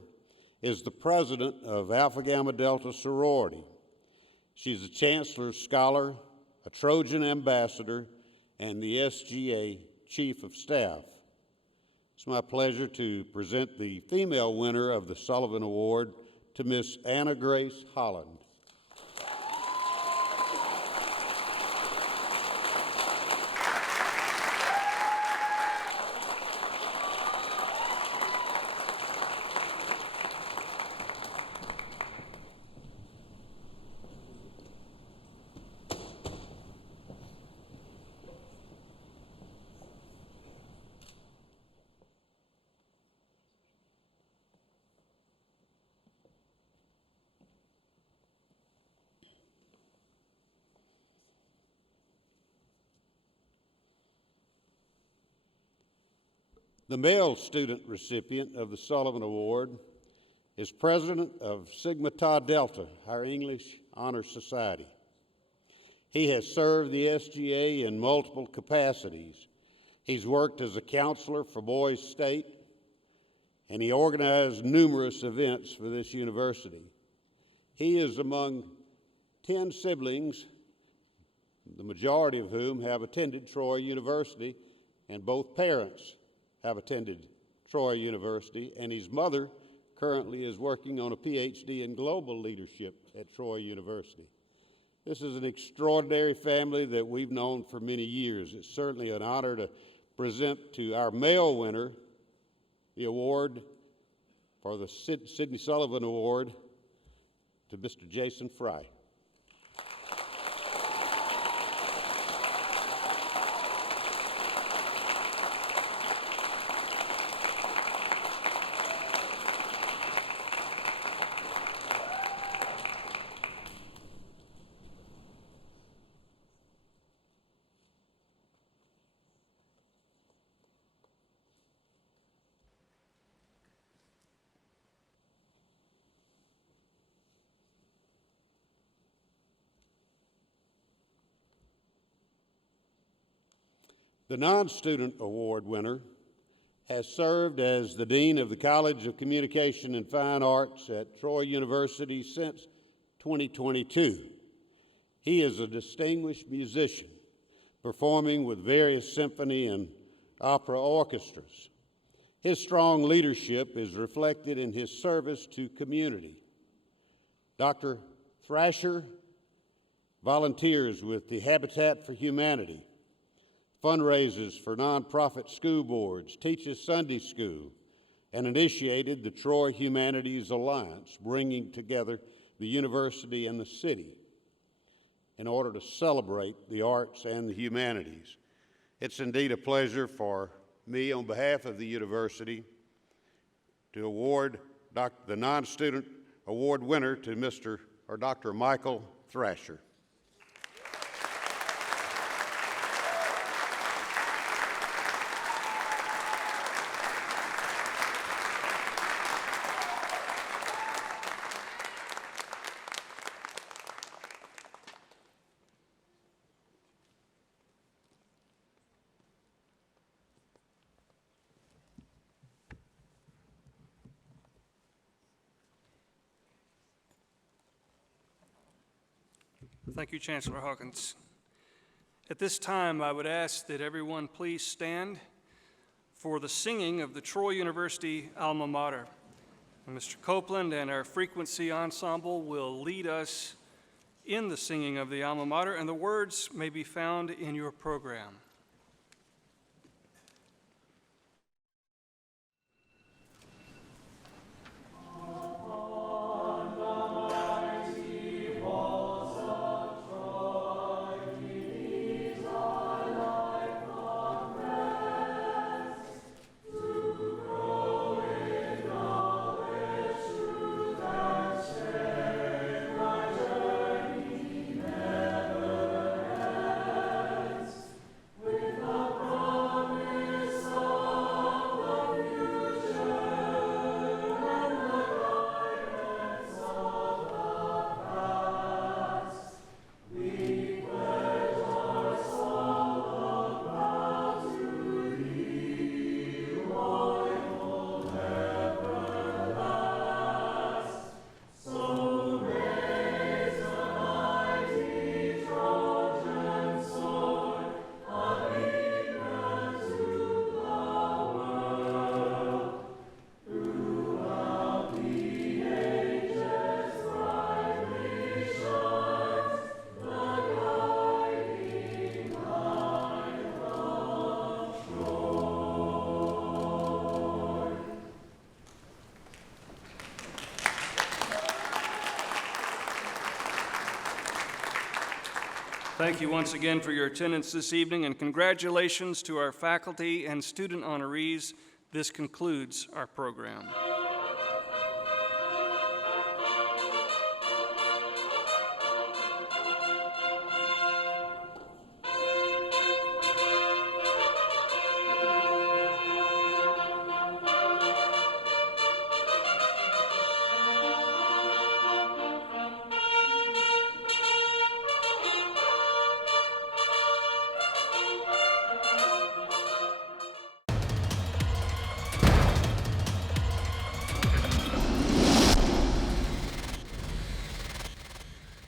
is the president of Alpha Gamma Delta sorority. She's a Chancellor's Scholar, a Trojan Ambassador, and the SGA Chief of Staff. It's my pleasure to present the female winner of the Sullivan Award to Miss Anna Grace Holland. The male student recipient of the Sullivan Award is president of Sigma Tau Delta, our English Honor Society. He has served the SGA in multiple capacities. He's worked as a counselor for Boys State, and he organized numerous events for this university. He is among 10 siblings, the majority of whom have attended Troy University, and both parents have attended Troy University, and his mother currently is working on a PhD in global leadership at Troy University. This is an extraordinary family that we've known for many years. It's certainly an honor to present to our male winner the award for the Sydney Sullivan Award to Mr. Jason Fry. The non-student award winner has served as the Dean of the College of Communication and Fine Arts at Troy University since 2022. He is a distinguished musician, performing with various symphony and opera orchestras. His strong leadership is reflected in his service to community. Dr. Thrasher volunteers with the Habitat for Humanity, fundraises for nonprofit school boards, teaches Sunday school, and initiated the Troy Humanities Alliance, bringing together the university and the city in order to celebrate the arts and the humanities. It's indeed a pleasure for me, on behalf of the university, to award the non-student award winner to Dr. Michael Thrasher. Thank you, Chancellor Hawkins. At this time, I would ask that everyone please stand for the singing of the Troy University alma mater. And Mr. Copeland and our frequency ensemble will lead us in the singing of the alma mater, and the words may be found in your program. Thank you once again for your attendance this evening, and congratulations to our faculty and student honorees. This concludes our program.